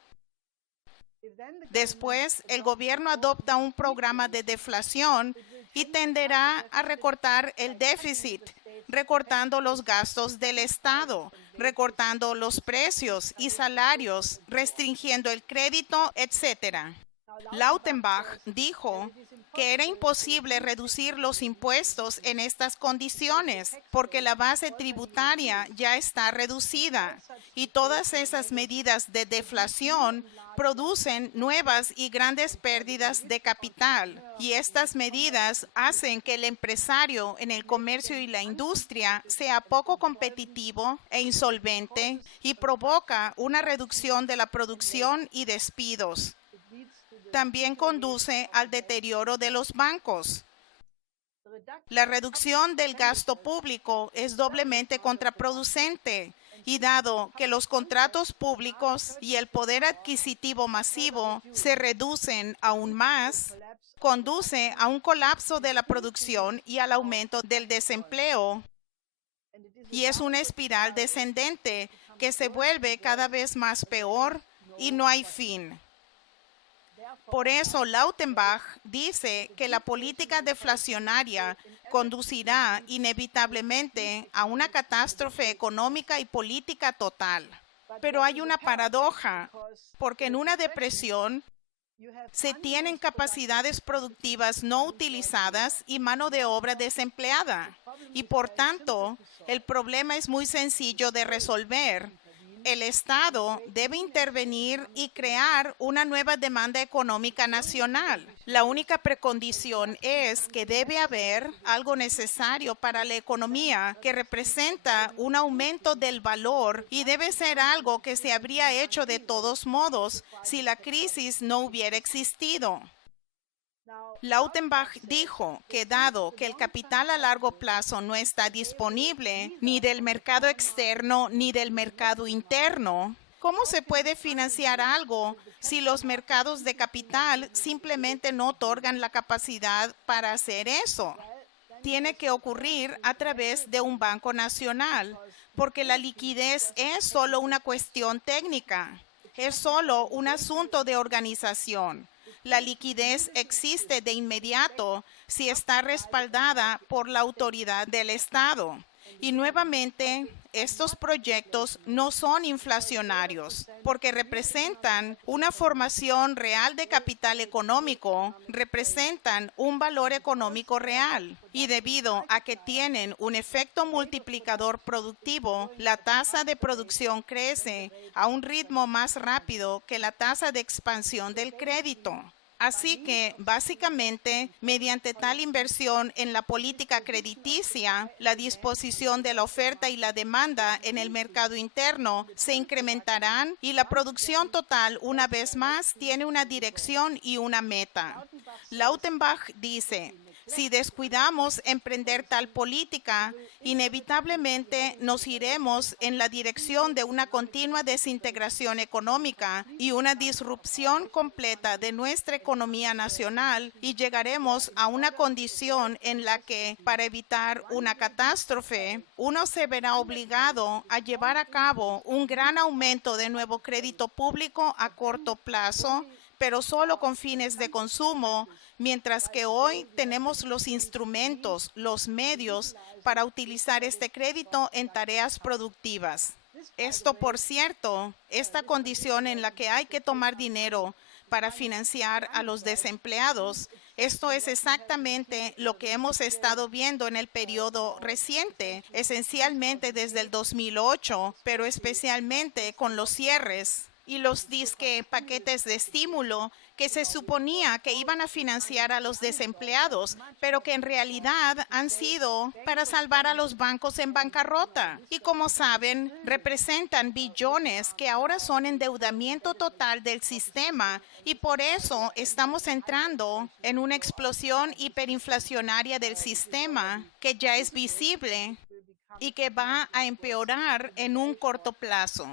Después, el gobierno adopta un programa de deflación y tenderá a recortar el déficit, recortando los gastos del Estado, recortando los precios y salarios, restringiendo el crédito, etc. Lautenbach dijo que era imposible reducir los impuestos en estas condiciones porque la base tributaria ya está reducida y todas esas medidas de deflación producen nuevas y grandes pérdidas de capital, y estas medidas hacen que el empresario en el comercio y la industria sea poco competitivo e insolvente y provoca una reducción de la producción y despidos. También conduce al deterioro de los bancos. La reducción del gasto público es doblemente contraproducente Y dado que los contratos públicos y el poder adquisitivo masivo se reducen aún más, conduce a un colapso de la producción y al aumento del desempleo. Y es una espiral descendente que se vuelve cada vez más peor y no hay fin. Por eso Lautenbach dice que la política deflacionaria conducirá inevitablemente a una catástrofe económica y política total. Pero hay una paradoja, porque en una depresión se tienen capacidades productivas no utilizadas y mano de obra desempleada. Y por tanto, el problema es muy sencillo de resolver. El Estado debe intervenir y crear una nueva demanda económica nacional. La única precondición es que debe haber algo necesario para la economía que representa un aumento del valor y debe ser algo que se habría hecho de todos modos si la crisis no hubiera existido. Lautenbach dijo que dado que el capital a largo plazo no está disponible ni del mercado externo ni del mercado interno, ¿cómo se puede financiar algo si los mercados de capital simplemente no otorgan la capacidad para hacer eso? Tiene que ocurrir a través de un banco nacional, porque la liquidez es solo una cuestión técnica, es solo un asunto de organización. La liquidez existe de inmediato si está respaldada por la autoridad del Estado. Y nuevamente, estos proyectos no son inflacionarios porque representan una formación real de capital económico, representan un valor económico real. Y debido a que tienen un efecto multiplicador productivo, la tasa de producción crece a un ritmo más rápido que la tasa de expansión del crédito. Así que, básicamente, mediante tal inversión en la política crediticia, la disposición de la oferta y la demanda en el mercado interno se incrementarán y la producción total, una vez más, tiene una dirección y una meta. Lautenbach dice: si descuidamos emprender tal política, inevitablemente nos iremos en la dirección de una continua desintegración económica y una disrupción completa de nuestra economía nacional y llegaremos a una condición en la que, para evitar una catástrofe, uno se verá obligado a llevar a cabo un gran aumento de nuevo crédito público a corto plazo, pero solo con fines de consumo, mientras que hoy tenemos los instrumentos, los medios para utilizar este crédito en tareas productivas. Esto, por cierto, esta condición en la que hay que tomar dinero para financiar a los desempleados, esto es exactamente lo que hemos estado viendo en el periodo reciente, esencialmente desde el 2008, pero especialmente con los cierres y los disque paquetes de estímulo que se suponía que iban a financiar a los desempleados, pero que en realidad han sido para salvar a los bancos en bancarrota. Y como saben, representan billones que ahora son endeudamiento total del sistema y por eso estamos entrando en una explosión hiperinflacionaria del sistema que ya es visible y que va a empeorar en un corto plazo.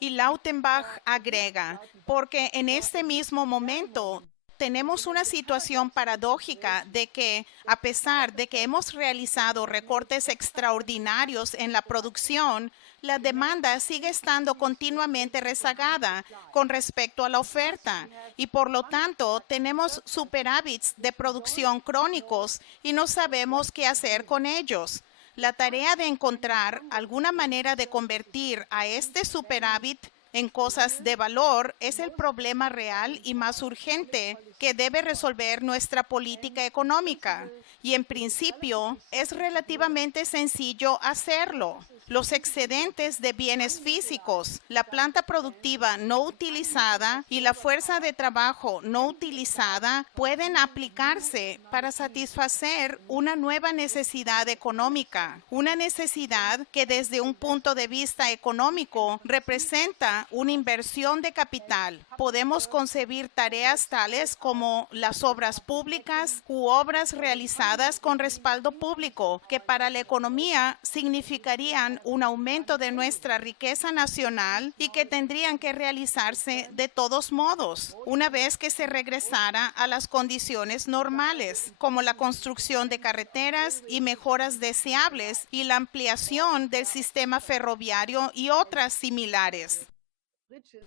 Y Lautenbach agrega, porque en este mismo momento tenemos una situación paradójica de que, a pesar de que hemos realizado recortes extraordinarios en la producción, la demanda sigue estando continuamente rezagada con respecto a la oferta y por lo tanto tenemos superávits de producción crónicos y no sabemos qué hacer con ellos. La tarea de encontrar alguna manera de convertir a este superávit en cosas de valor es el problema real y más urgente que debe resolver nuestra política económica. Y en principio es relativamente sencillo hacerlo. Los excedentes de bienes físicos, la planta productiva no utilizada y la fuerza de trabajo no utilizada pueden aplicarse para satisfacer una nueva necesidad económica, una necesidad que desde un punto de vista económico representa significa una inversión de capital. Podemos concebir tareas tales como las obras públicas u obras realizadas con respaldo público, que para la economía significarían un aumento de nuestra riqueza nacional y que tendrían que realizarse de todos modos, una vez que se regresara a las condiciones normales, como la construcción de carreteras y mejoras deseables y la ampliación del sistema ferroviario y otras similares.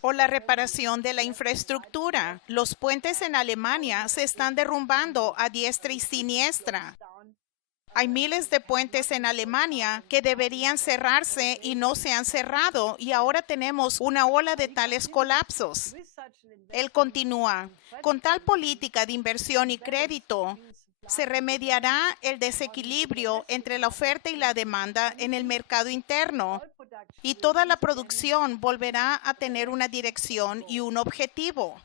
O la reparación de la infraestructura. Los puentes en Alemania se están derrumbando a diestra y siniestra. Hay miles de puentes en Alemania que deberían cerrarse y no se han cerrado, y ahora tenemos una ola de tales colapsos. Él continúa, con tal política de inversión y crédito, se remediará el desequilibrio entre la oferta y la demanda en el mercado interno, y toda la producción volverá a tener una dirección y un objetivo.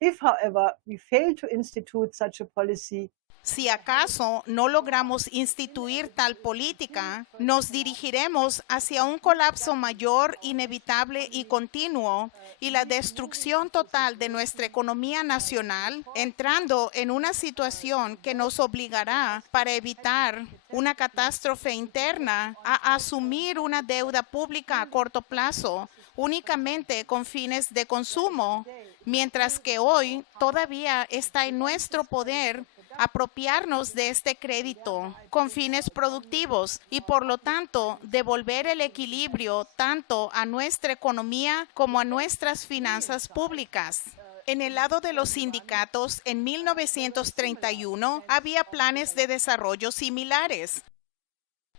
If, however, we fail to institute such a policy, Si acaso no logramos instituir tal política, nos dirigiremos hacia un colapso mayor, inevitable y continuo, y la destrucción total de nuestra economía nacional, entrando en una situación que nos obligará, para evitar una catástrofe interna, a asumir una deuda pública a corto plazo, únicamente con fines de consumo, mientras que hoy todavía está en nuestro poder apropiarnos de este crédito con fines productivos y, por lo tanto, devolver el equilibrio tanto a nuestra economía como a nuestras finanzas públicas. En el lado de los sindicatos, en 1931 había planes de desarrollo similares.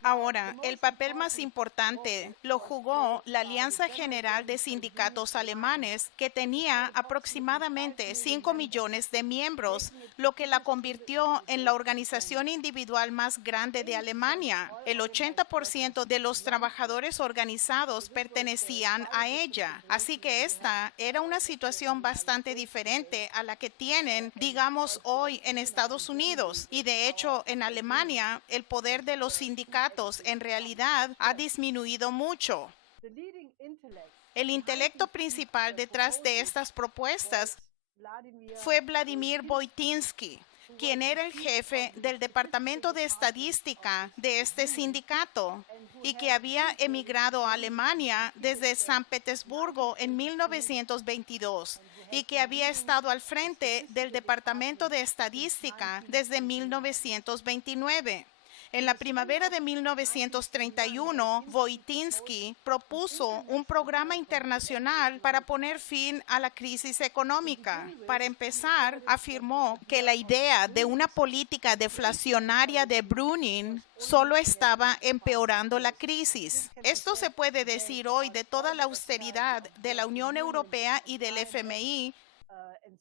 Ahora, el papel más importante lo jugó la Alianza General de Sindicatos Alemanes, que tenía aproximadamente 5 millones de miembros, lo que la convirtió en la organización individual más grande de Alemania. El 80% de los trabajadores organizados pertenecían a ella. Así que esta era una situación bastante diferente a la que tienen, digamos, hoy en Estados Unidos. Y de hecho, en Alemania, el poder de los sindicatos en realidad ha disminuido mucho. the leading intellect, El intelecto principal detrás de estas propuestas Vladimir fue Vladimir Voitinsky, quien era el jefe del Departamento de Estadística de este sindicato y que había emigrado a Alemania desde San Petersburgo en 1922 y que había estado al frente del Departamento de Estadística desde 1929. En la primavera de 1931, Voitinsky propuso un programa internacional para poner fin a la crisis económica. Para empezar, afirmó que la idea de una política deflacionaria de Brüning solo estaba empeorando la crisis. Esto se puede decir hoy de toda la austeridad de la Unión Europea y del FMI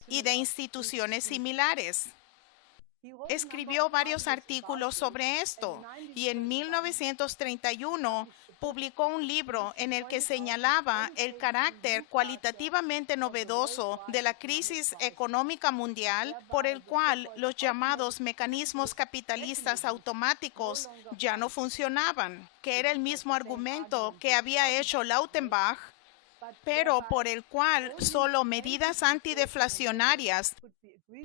y de instituciones similares. Escribió varios artículos sobre esto y en 1931 publicó un libro en el que señalaba el carácter cualitativamente novedoso de la crisis económica mundial, por el cual los llamados mecanismos capitalistas automáticos ya no funcionaban, que era el mismo argumento que había hecho Lautenbach, pero por el cual solo medidas antideflacionarias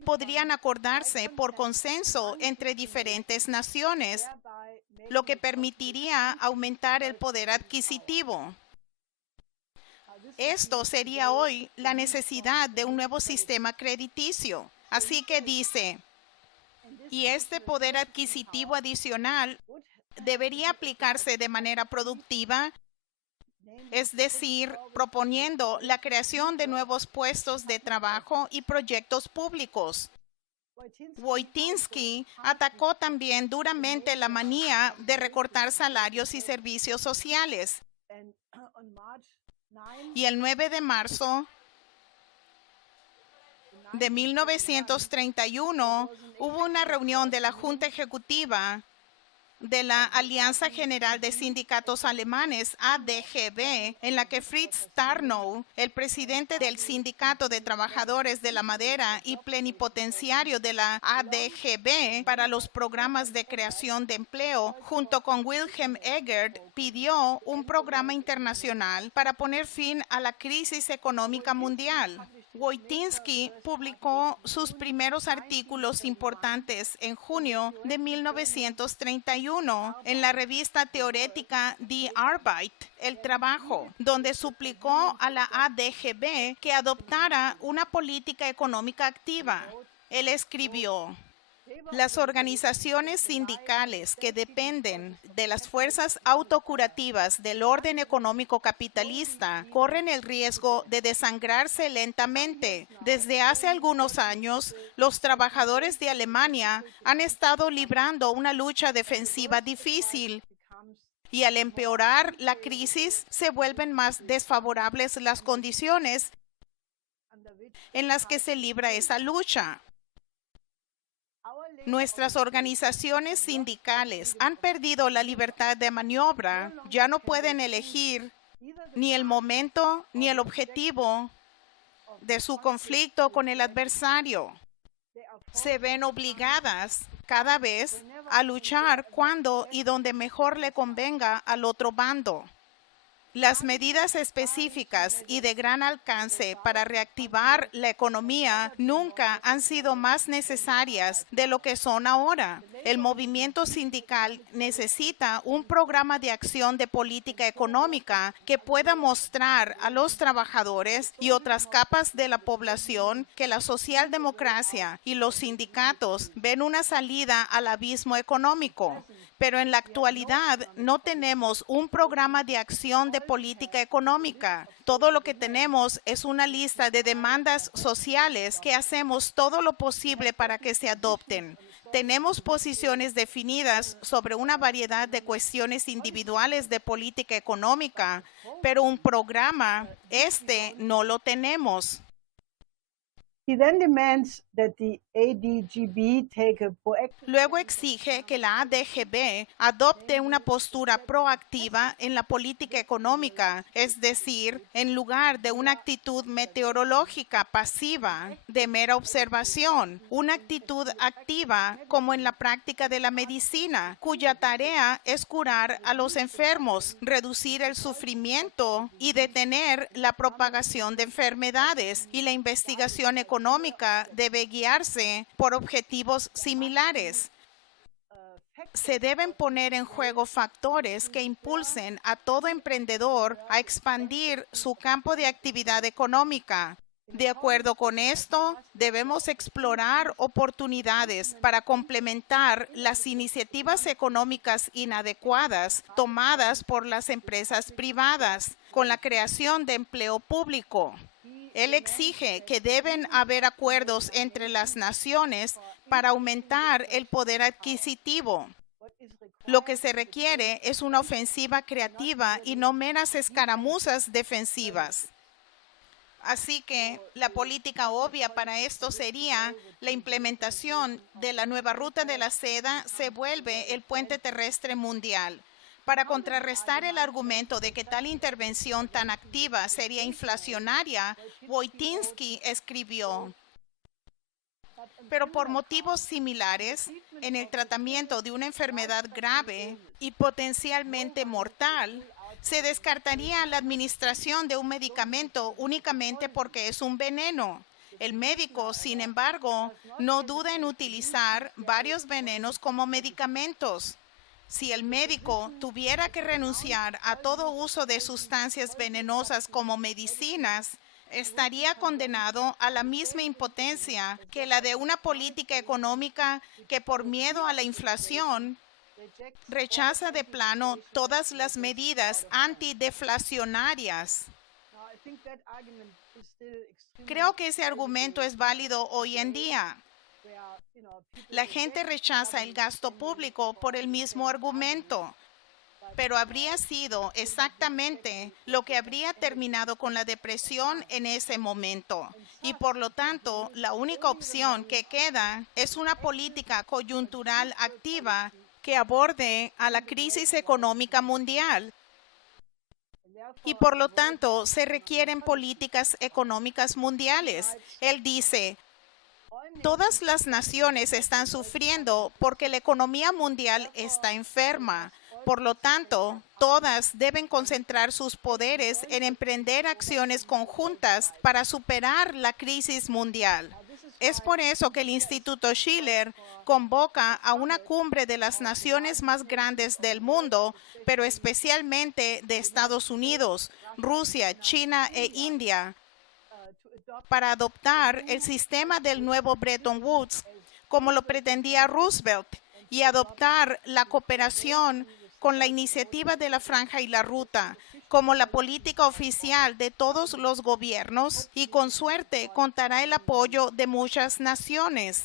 podrían acordarse por consenso entre diferentes naciones, lo que permitiría aumentar el poder adquisitivo. Esto sería hoy la necesidad de un nuevo sistema crediticio. Así que dice, y este poder adquisitivo adicional debería aplicarse de manera productiva, es decir, proponiendo la creación de nuevos puestos de trabajo y proyectos públicos. Voitinsky atacó también duramente la manía de recortar salarios y servicios sociales. and on March 9, Y el 9 de marzo de 1931 hubo una reunión de la Junta Ejecutiva de la Alianza General de Sindicatos Alemanes, ADGB, en la que Fritz Tarnow, el presidente del Sindicato de Trabajadores de la Madera y plenipotenciario de la ADGB para los programas de creación de empleo, junto con Wilhelm Egert, pidió un programa internacional para poner fin a la crisis económica mundial. Wojtyński publicó sus primeros artículos importantes en junio de 1931 en la revista teorética Die Arbeit, El Trabajo, donde suplicó a la ADGB que adoptara una política económica activa. Él escribió: las organizaciones sindicales que dependen de las fuerzas autocurativas del orden económico capitalista corren el riesgo de desangrarse lentamente. Desde hace algunos años, los trabajadores de Alemania han estado librando una lucha defensiva difícil y al empeorar la crisis se vuelven más desfavorables las condiciones en las que se libra esa lucha. Nuestras organizaciones sindicales han perdido la libertad de maniobra, ya no pueden elegir ni el momento ni el objetivo de su conflicto con el adversario. Se ven obligadas cada vez a luchar cuando y donde mejor le convenga al otro bando. Las medidas específicas y de gran alcance para reactivar la economía nunca han sido más necesarias de lo que son ahora. El movimiento sindical necesita un programa de acción de política económica que pueda mostrar a los trabajadores y otras capas de la población que la socialdemocracia y los sindicatos ven una salida al abismo económico. Pero en la actualidad no tenemos un programa de acción de política económica. Todo lo que tenemos es una lista de demandas sociales que hacemos todo lo posible para que se adopten. Tenemos posiciones definidas sobre una variedad de cuestiones individuales de política económica, pero un programa, no lo tenemos. He then demands that the ADGB take a proactive. Luego exige que la ADGB adopte una postura proactiva en la política económica, es decir, en lugar de una actitud meteorológica pasiva de mera observación, una actitud activa como en la práctica de la medicina, cuya tarea es curar a los enfermos, reducir el sufrimiento y detener la propagación de enfermedades, y la investigación económica debe guiarse por objetivos similares. Se deben poner en juego factores que impulsen a todo emprendedor a expandir su campo de actividad económica. De acuerdo con esto, debemos explorar oportunidades para complementar las iniciativas económicas inadecuadas tomadas por las empresas privadas con la creación de empleo público. Él exige que deben haber acuerdos entre las naciones para aumentar el poder adquisitivo. Lo que se requiere es una ofensiva creativa y no meras escaramuzas defensivas. Así que la política obvia para esto sería la implementación de la nueva ruta de la seda. Se vuelve el puente terrestre mundial. Para contrarrestar el argumento de que tal intervención tan activa sería inflacionaria, Wojtyński escribió: pero por motivos similares, en el tratamiento de una enfermedad grave y potencialmente mortal, se descartaría la administración de un medicamento únicamente porque es un veneno. El médico, sin embargo, no duda en utilizar varios venenos como medicamentos. Si el médico tuviera que renunciar a todo uso de sustancias venenosas como medicinas, estaría condenado a la misma impotencia que la de una política económica que, por miedo a la inflación, rechaza de plano todas las medidas antideflacionarias. Creo que ese argumento es válido hoy en día. La gente rechaza el gasto público por el mismo argumento, pero habría sido exactamente lo que habría terminado con la depresión en ese momento. Y por lo tanto, la única opción que queda es una política coyuntural activa que aborde a la crisis económica mundial. Y por lo tanto, se requieren políticas económicas mundiales. Él dice, todas las naciones están sufriendo porque la economía mundial está enferma. Por lo tanto, todas deben concentrar sus poderes en emprender acciones conjuntas para superar la crisis mundial. Es por eso que el Instituto Schiller convoca a una cumbre de las naciones más grandes del mundo, pero especialmente de Estados Unidos, Rusia, China e India, para adoptar el sistema del nuevo Bretton Woods, como lo pretendía Roosevelt, y adoptar la cooperación con la iniciativa de la Franja y la Ruta, como la política oficial de todos los gobiernos, y con suerte contará el apoyo de muchas naciones.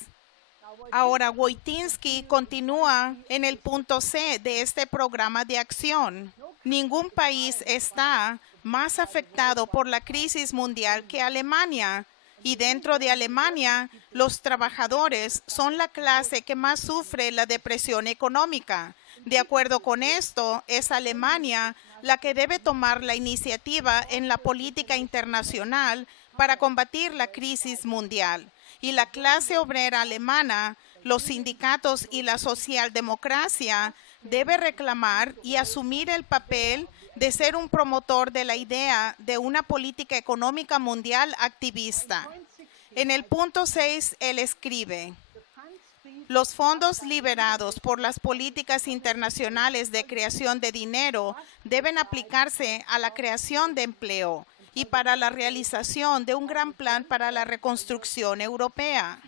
Ahora, Wojtyński continúa en el punto C de este programa de acción. Ningún país está más afectado por la crisis mundial que Alemania. Y dentro de Alemania, los trabajadores son la clase que más sufre la depresión económica. De acuerdo con esto, es Alemania la que debe tomar la iniciativa en la política internacional para combatir la crisis mundial. Y la clase obrera alemana, los sindicatos y la socialdemocracia debe reclamar y asumir el papel de ser un promotor de la idea de una política económica mundial activista. En el punto 6, él escribe, los fondos liberados por las políticas internacionales de creación de dinero deben aplicarse a la creación de empleo y para la realización de un gran plan para la reconstrucción europea.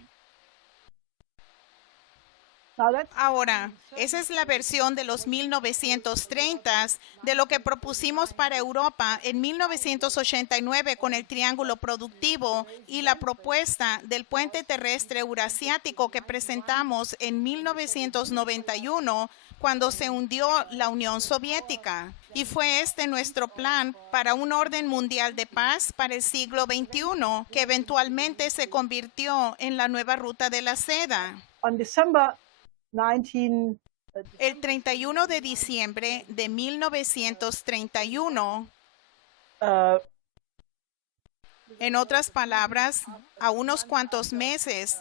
Ahora, esa es la versión de los 1930s de lo que propusimos para Europa en 1989 con el triángulo productivo y la propuesta del puente terrestre eurasiático que presentamos en 1991 cuando se hundió la Unión Soviética. Y fue este nuestro plan para un orden mundial de paz para el siglo XXI, que eventualmente se convirtió en la nueva ruta de la seda. El 31 de diciembre de 1931, en otras palabras, a unos cuantos meses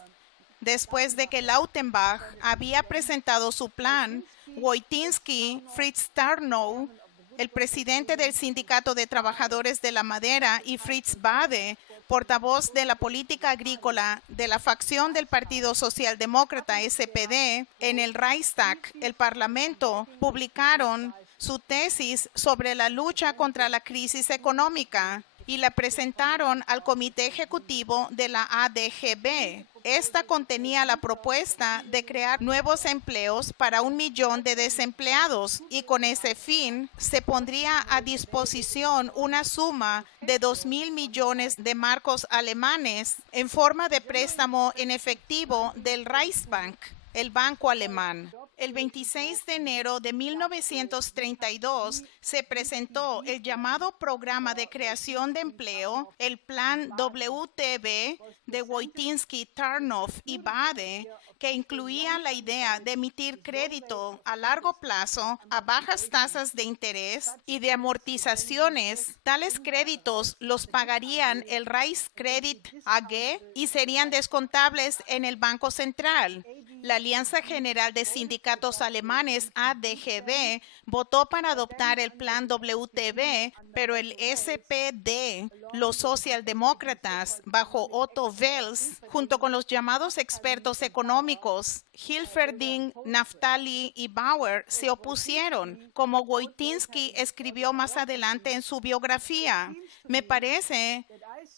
después de que Lautenbach había presentado su plan, Wojtyński, Fritz Tarnow, el presidente del Sindicato de Trabajadores de la Madera, y Fritz Bade, portavoz de la política agrícola de la facción del Partido Socialdemócrata SPD, en el Reichstag, el Parlamento, publicaron su tesis sobre la lucha contra la crisis económica y la presentaron al Comité Ejecutivo de la ADGB. Esta contenía la propuesta de crear nuevos empleos para 1 millón de desempleados y con ese fin se pondría a disposición una suma de 2.000 millones de marcos alemanes en forma de préstamo en efectivo del Reichsbank, el banco alemán. El 26 de enero de 1932 se presentó el llamado Programa de Creación de Empleo, el Plan WTB de Wojtyński, Tarnow y Bade, que incluía la idea de emitir crédito a largo plazo a bajas tasas de interés y de amortizaciones. Tales créditos los pagarían el Reichskredit AG y serían descontables en el Banco Central. La Alianza General de Sindicatos Alemanes, ADGB, votó para adoptar el plan WTB, pero el SPD, los socialdemócratas, bajo Otto Wels, junto con los llamados expertos económicos, Hilferding, Naftali y Bauer, se opusieron, como Wojtyński escribió más adelante en su biografía. Me parece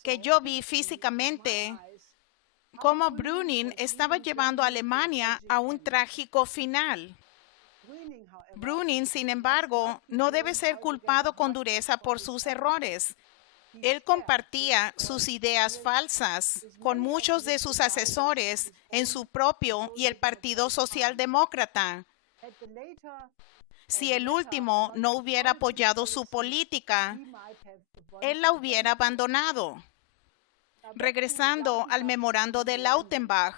que yo vi físicamente cómo Brüning estaba llevando a Alemania a un trágico final. Brüning, sin embargo, no debe ser culpado con dureza por sus errores. Él compartía sus ideas falsas con muchos de sus asesores en su propio y el Partido Socialdemócrata. Si el último no hubiera apoyado su política, él la hubiera abandonado. Regresando al memorando de Lautenbach,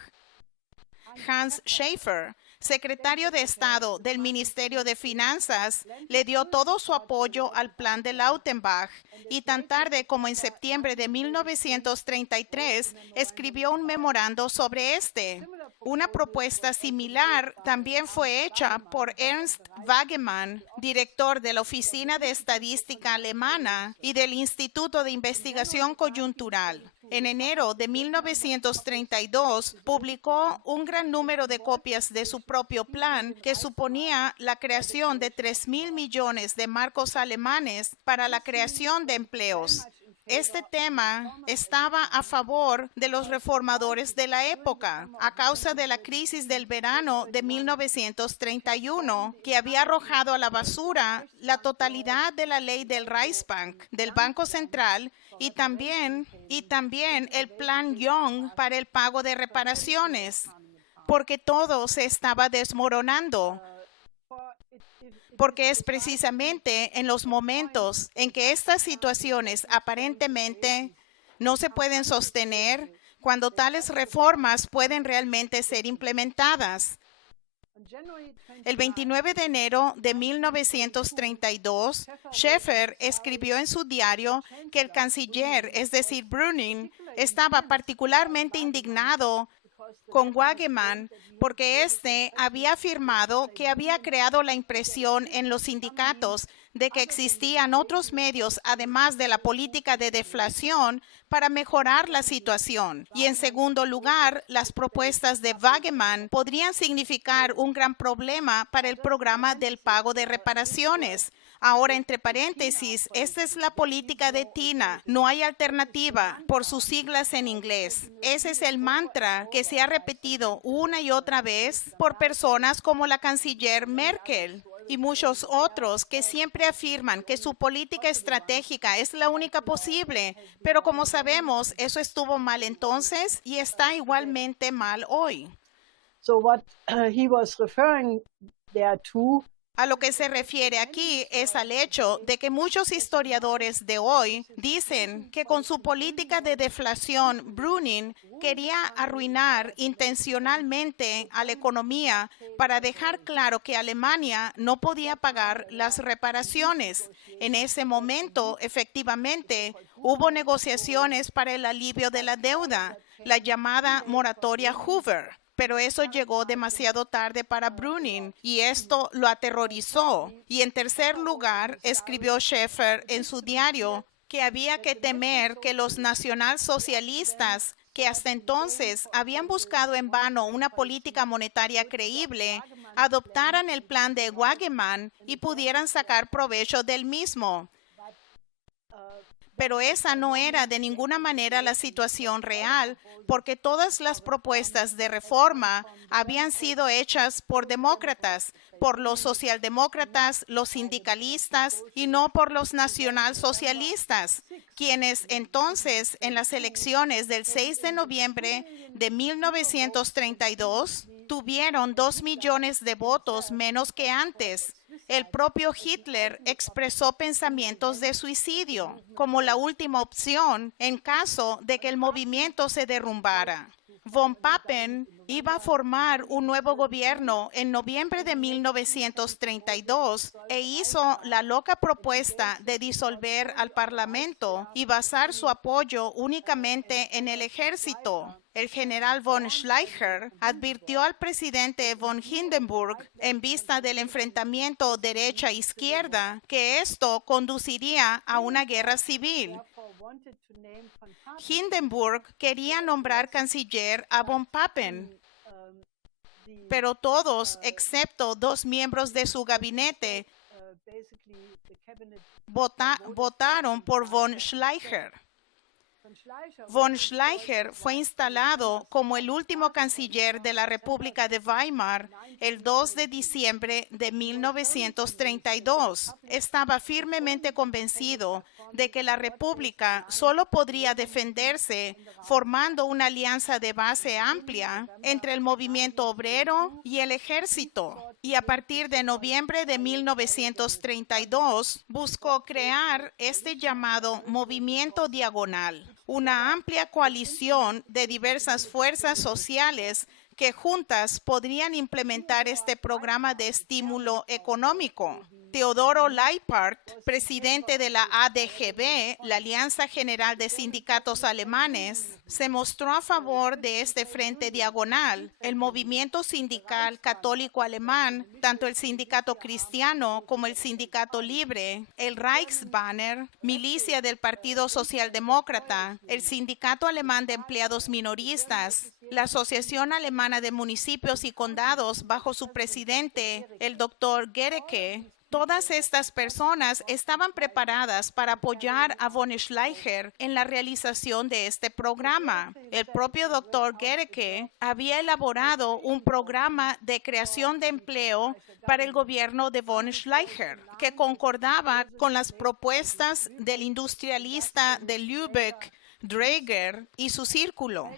Hans Schaeffer, secretario de Estado del Ministerio de Finanzas, le dio todo su apoyo al plan de Lautenbach y tan tarde como en septiembre de 1933 escribió un memorando sobre este. Una propuesta similar también fue hecha por Ernst Wagemann, director de la Oficina de Estadística Alemana y del Instituto de Investigación Coyuntural. En enero de 1932 publicó un gran número de copias de su propio plan que suponía la creación de 3.000 millones de marcos alemanes para la creación de empleos. Este tema estaba a favor de los reformadores de la época a causa de la crisis del verano de 1931 que había arrojado a la basura la totalidad de la ley del Reichsbank, del Banco Central, y también el plan Young para el pago de reparaciones, porque todo se estaba desmoronando. Porque es precisamente en los momentos en que estas situaciones aparentemente no se pueden sostener cuando tales reformas pueden realmente ser implementadas. El 29 de enero de 1932, Schaeffer escribió en su diario que el canciller, es decir, Brüning, estaba particularmente indignado con Wagemann porque éste había afirmado que había creado la impresión en los sindicatos de que existían otros medios, además de la política de deflación, para mejorar la situación. Y en segundo lugar, las propuestas de Wagemann podrían significar un gran problema para el programa del pago de reparaciones. Ahora, entre paréntesis, esta es la política de Tina. No hay alternativa, por sus siglas en inglés. Ese es el mantra que se ha repetido una y otra vez por personas como la canciller Merkel y muchos otros que siempre afirman que su política estratégica es la única posible. Pero como sabemos, eso estuvo mal entonces y está igualmente mal hoy. So what he was referring there to A lo que se refiere aquí es al hecho de que muchos historiadores de hoy dicen que con su política de deflación, Brüning quería arruinar intencionalmente a la economía para dejar claro que Alemania no podía pagar las reparaciones. En ese momento, efectivamente, hubo negociaciones para el alivio de la deuda, la llamada moratoria Hoover. Pero eso llegó demasiado tarde para Brüning y esto lo aterrorizó. Y en tercer lugar, escribió Schaeffer en su diario que había que temer que los nacionalsocialistas, que hasta entonces habían buscado en vano una política monetaria creíble, adoptaran el plan de Wagemann y pudieran sacar provecho del mismo. Pero esa no era de ninguna manera la situación real, porque todas las propuestas de reforma habían sido hechas por demócratas, por los socialdemócratas, los sindicalistas y no por los nacionalsocialistas, quienes entonces en las elecciones del 6 de noviembre de 1932 tuvieron 2 millones de votos menos que antes. El propio Hitler expresó pensamientos de suicidio como la última opción en caso de que el movimiento se derrumbara. Von Papen iba a formar un nuevo gobierno en noviembre de 1932 e hizo la loca propuesta de disolver al Parlamento y basar su apoyo únicamente en el ejército. El general von Schleicher advirtió al presidente von Hindenburg, en vista del enfrentamiento derecha-izquierda, que esto conduciría a una guerra civil. Hindenburg quería nombrar canciller a von Papen, pero todos, excepto 2 miembros de su gabinete, votaron por von Schleicher. Von Schleicher fue instalado como el último canciller de la República de Weimar el 2 de diciembre de 1932. Estaba firmemente convencido de que la República solo podría defenderse formando una alianza de base amplia entre el movimiento obrero y el ejército. Y a partir de noviembre de 1932 buscó crear este llamado movimiento diagonal. una amplia coalición de diversas fuerzas sociales que juntas podrían implementar este programa de estímulo económico. Teodoro Leipart, presidente de la ADGB, la Alianza General de Sindicatos Alemanes, se mostró a favor de este frente diagonal. El movimiento sindical católico alemán, tanto el sindicato cristiano como el sindicato libre, el Reichsbanner, milicia del Partido Socialdemócrata, el Sindicato Alemán de Empleados Minoristas, la Asociación Alemana de Municipios y Condados bajo su presidente, el Dr. Gericke. Todas estas personas estaban preparadas para apoyar a von Schleicher en la realización de este programa. El propio Dr. Gericke había elaborado un programa de creación de empleo para el gobierno de von Schleicher, que concordaba con las propuestas del industrialista de Lübeck, Draeger, y su círculo.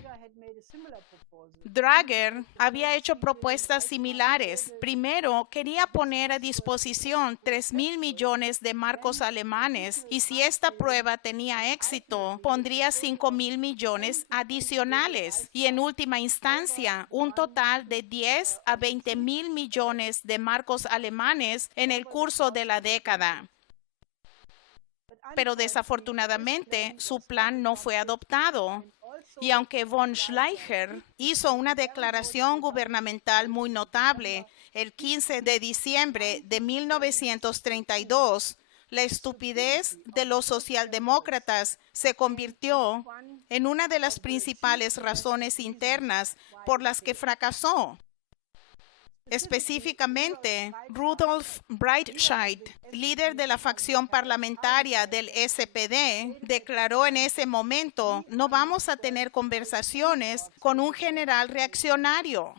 Draeger había hecho propuestas similares. Primero, quería poner a disposición 3.000 millones de marcos alemanes y si esta prueba tenía éxito, pondría 5.000 millones adicionales y en última instancia, un total de 10 a 20.000 millones de marcos alemanes en el curso de la década. Pero desafortunadamente, su plan no fue adoptado. Y aunque von Schleicher hizo una declaración gubernamental muy notable el 15 de diciembre de 1932, la estupidez de los socialdemócratas se convirtió en una de las principales razones internas por las que fracasó. Específicamente, Rudolf Breitscheid, líder de la facción parlamentaria del SPD, declaró en ese momento: no vamos a tener conversaciones con un general reaccionario.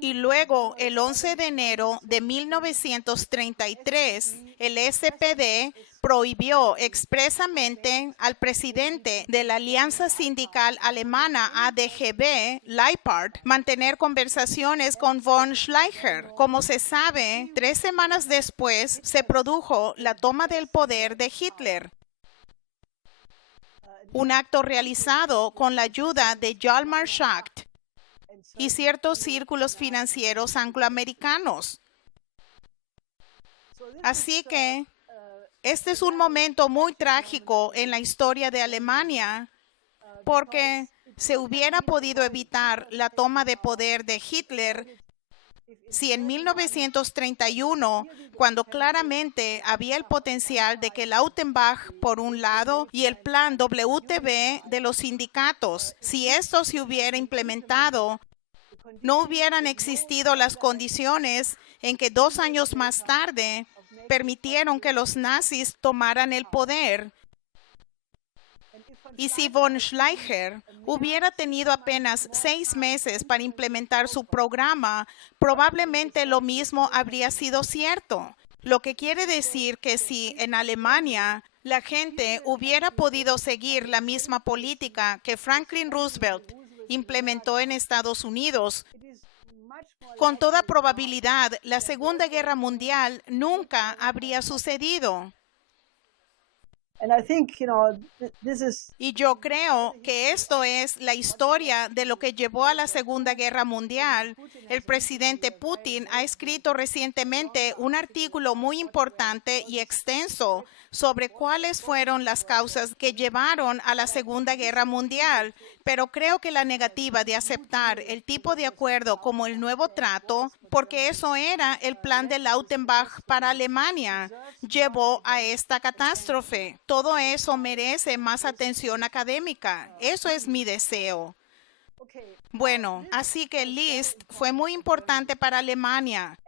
Y luego, el 11 de enero de 1933, el SPD prohibió expresamente al presidente de la Alianza Sindical Alemana ADGB, Leipart, mantener conversaciones con von Schleicher. Como se sabe, 3 semanas después se produjo la toma del poder de Hitler. Un acto realizado con la ayuda de Hjalmar Schacht y ciertos círculos financieros angloamericanos. Así que este es un momento muy trágico en la historia de Alemania porque se hubiera podido evitar la toma de poder de Hitler si en 1931, cuando claramente había el potencial de que Lautenbach por un lado y el plan WTB de los sindicatos, si esto se hubiera implementado, no hubieran existido las condiciones en que 2 años más tarde permitieron que los nazis tomaran el poder. Y si von Schleicher hubiera tenido apenas 6 meses para implementar su programa, probablemente lo mismo habría sido cierto. Lo que quiere decir que si en Alemania la gente hubiera podido seguir la misma política que Franklin Roosevelt implementó en Estados Unidos, con toda probabilidad la Segunda Guerra Mundial nunca habría sucedido. Y yo creo que esto es la historia de lo que llevó a la Segunda Guerra Mundial. El presidente Putin ha escrito recientemente un artículo muy importante y extenso sobre cuáles fueron las causas que llevaron a la Segunda Guerra Mundial, pero creo que la negativa de aceptar el tipo de acuerdo como el nuevo trato, porque eso era el plan de Lautenbach para Alemania, llevó a esta catástrofe. Todo eso merece más atención académica. Eso es mi deseo. Bueno, así que List fue muy importante para Alemania.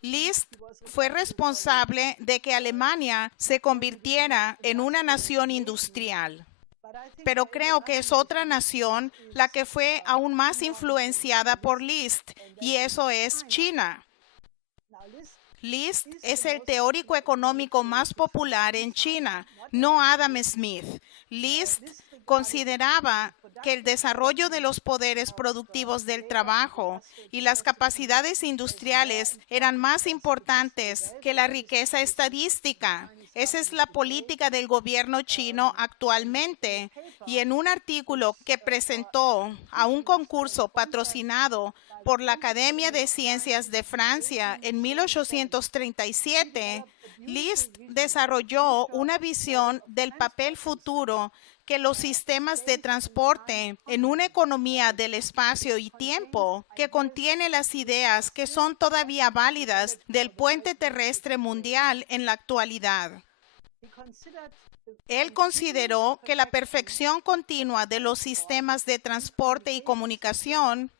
List fue responsable de que Alemania se convirtiera en una nación industrial. Pero creo que es otra nación la que fue aún más influenciada por List, y eso es China. List es el teórico económico más popular en China, no Adam Smith. List consideraba que el desarrollo de los poderes productivos del trabajo y las capacidades industriales eran más importantes que la riqueza estadística. Esa es la política del gobierno chino actualmente. Y en un artículo que presentó a un concurso patrocinado por la Academia de Ciencias de Francia en 1837, List desarrolló una visión del papel futuro que los sistemas de transporte en una economía del espacio y tiempo que contiene las ideas que son todavía válidas del puente terrestre mundial en la actualidad. Él consideró que la perfección continua de los sistemas de transporte y comunicación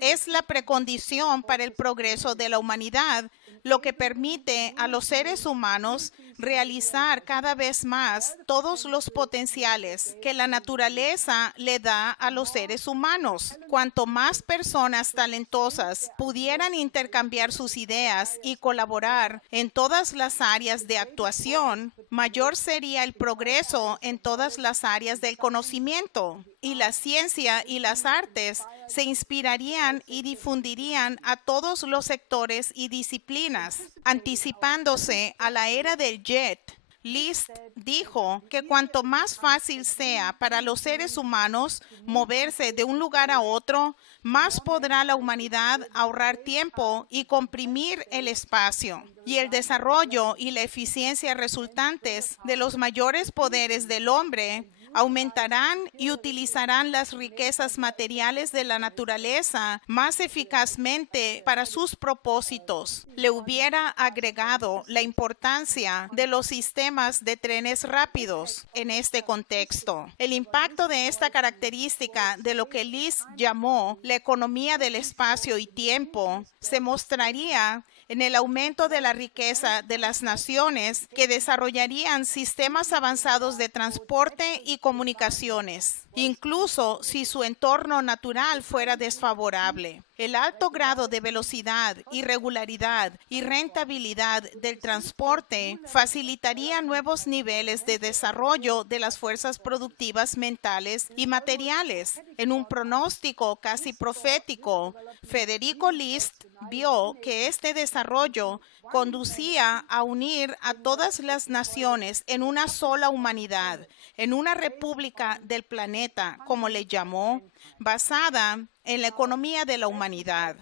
es la precondición para el progreso de la humanidad, lo que permite a los seres humanos realizar cada vez más todos los potenciales que la naturaleza le da a los seres humanos. Cuanto más personas talentosas pudieran intercambiar sus ideas y colaborar en todas las áreas de actuación, mayor sería el progreso en todas las áreas del conocimiento. Y la ciencia y las artes se inspirarían y difundirían a todos los sectores y disciplinas. Anticipándose a la era del jet, List dijo que cuanto más fácil sea para los seres humanos moverse de un lugar a otro, más podrá la humanidad ahorrar tiempo y comprimir el espacio. Y el desarrollo y la eficiencia resultantes de los mayores poderes del hombre aumentarán y utilizarán las riquezas materiales de la naturaleza más eficazmente para sus propósitos. Le hubiera agregado la importancia de los sistemas de trenes rápidos en este contexto. El impacto de esta característica de lo que List llamó la economía del espacio y tiempo se mostraría en el aumento de la riqueza de las naciones que desarrollarían sistemas avanzados de transporte y comunicaciones, incluso si su entorno natural fuera desfavorable. El alto grado de velocidad, irregularidad y rentabilidad del transporte facilitaría nuevos niveles de desarrollo de las fuerzas productivas mentales y materiales. En un pronóstico casi profético, Federico List vio que este desarrollo conducía a unir a todas las naciones en una sola humanidad, en una república del planeta, como le llamó, basada en la economía de la humanidad.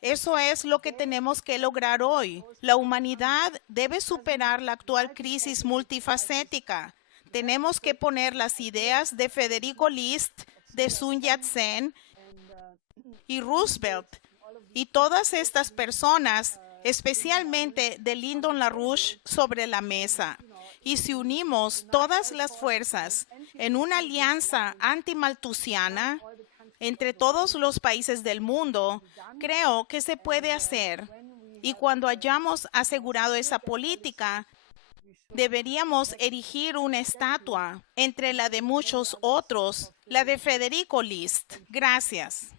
Eso es lo que tenemos que lograr hoy. La humanidad debe superar la actual crisis multifacética. Tenemos que poner las ideas de Federico List, de Sun Yat-sen y Roosevelt y todas estas personas, especialmente de Lyndon LaRouche, sobre la mesa. Y si unimos todas las fuerzas en una alianza antimalthusiana entre todos los países del mundo, creo que se puede hacer. Y cuando hayamos asegurado esa política, deberíamos erigir una estatua entre la de muchos otros, la de Federico List. Gracias.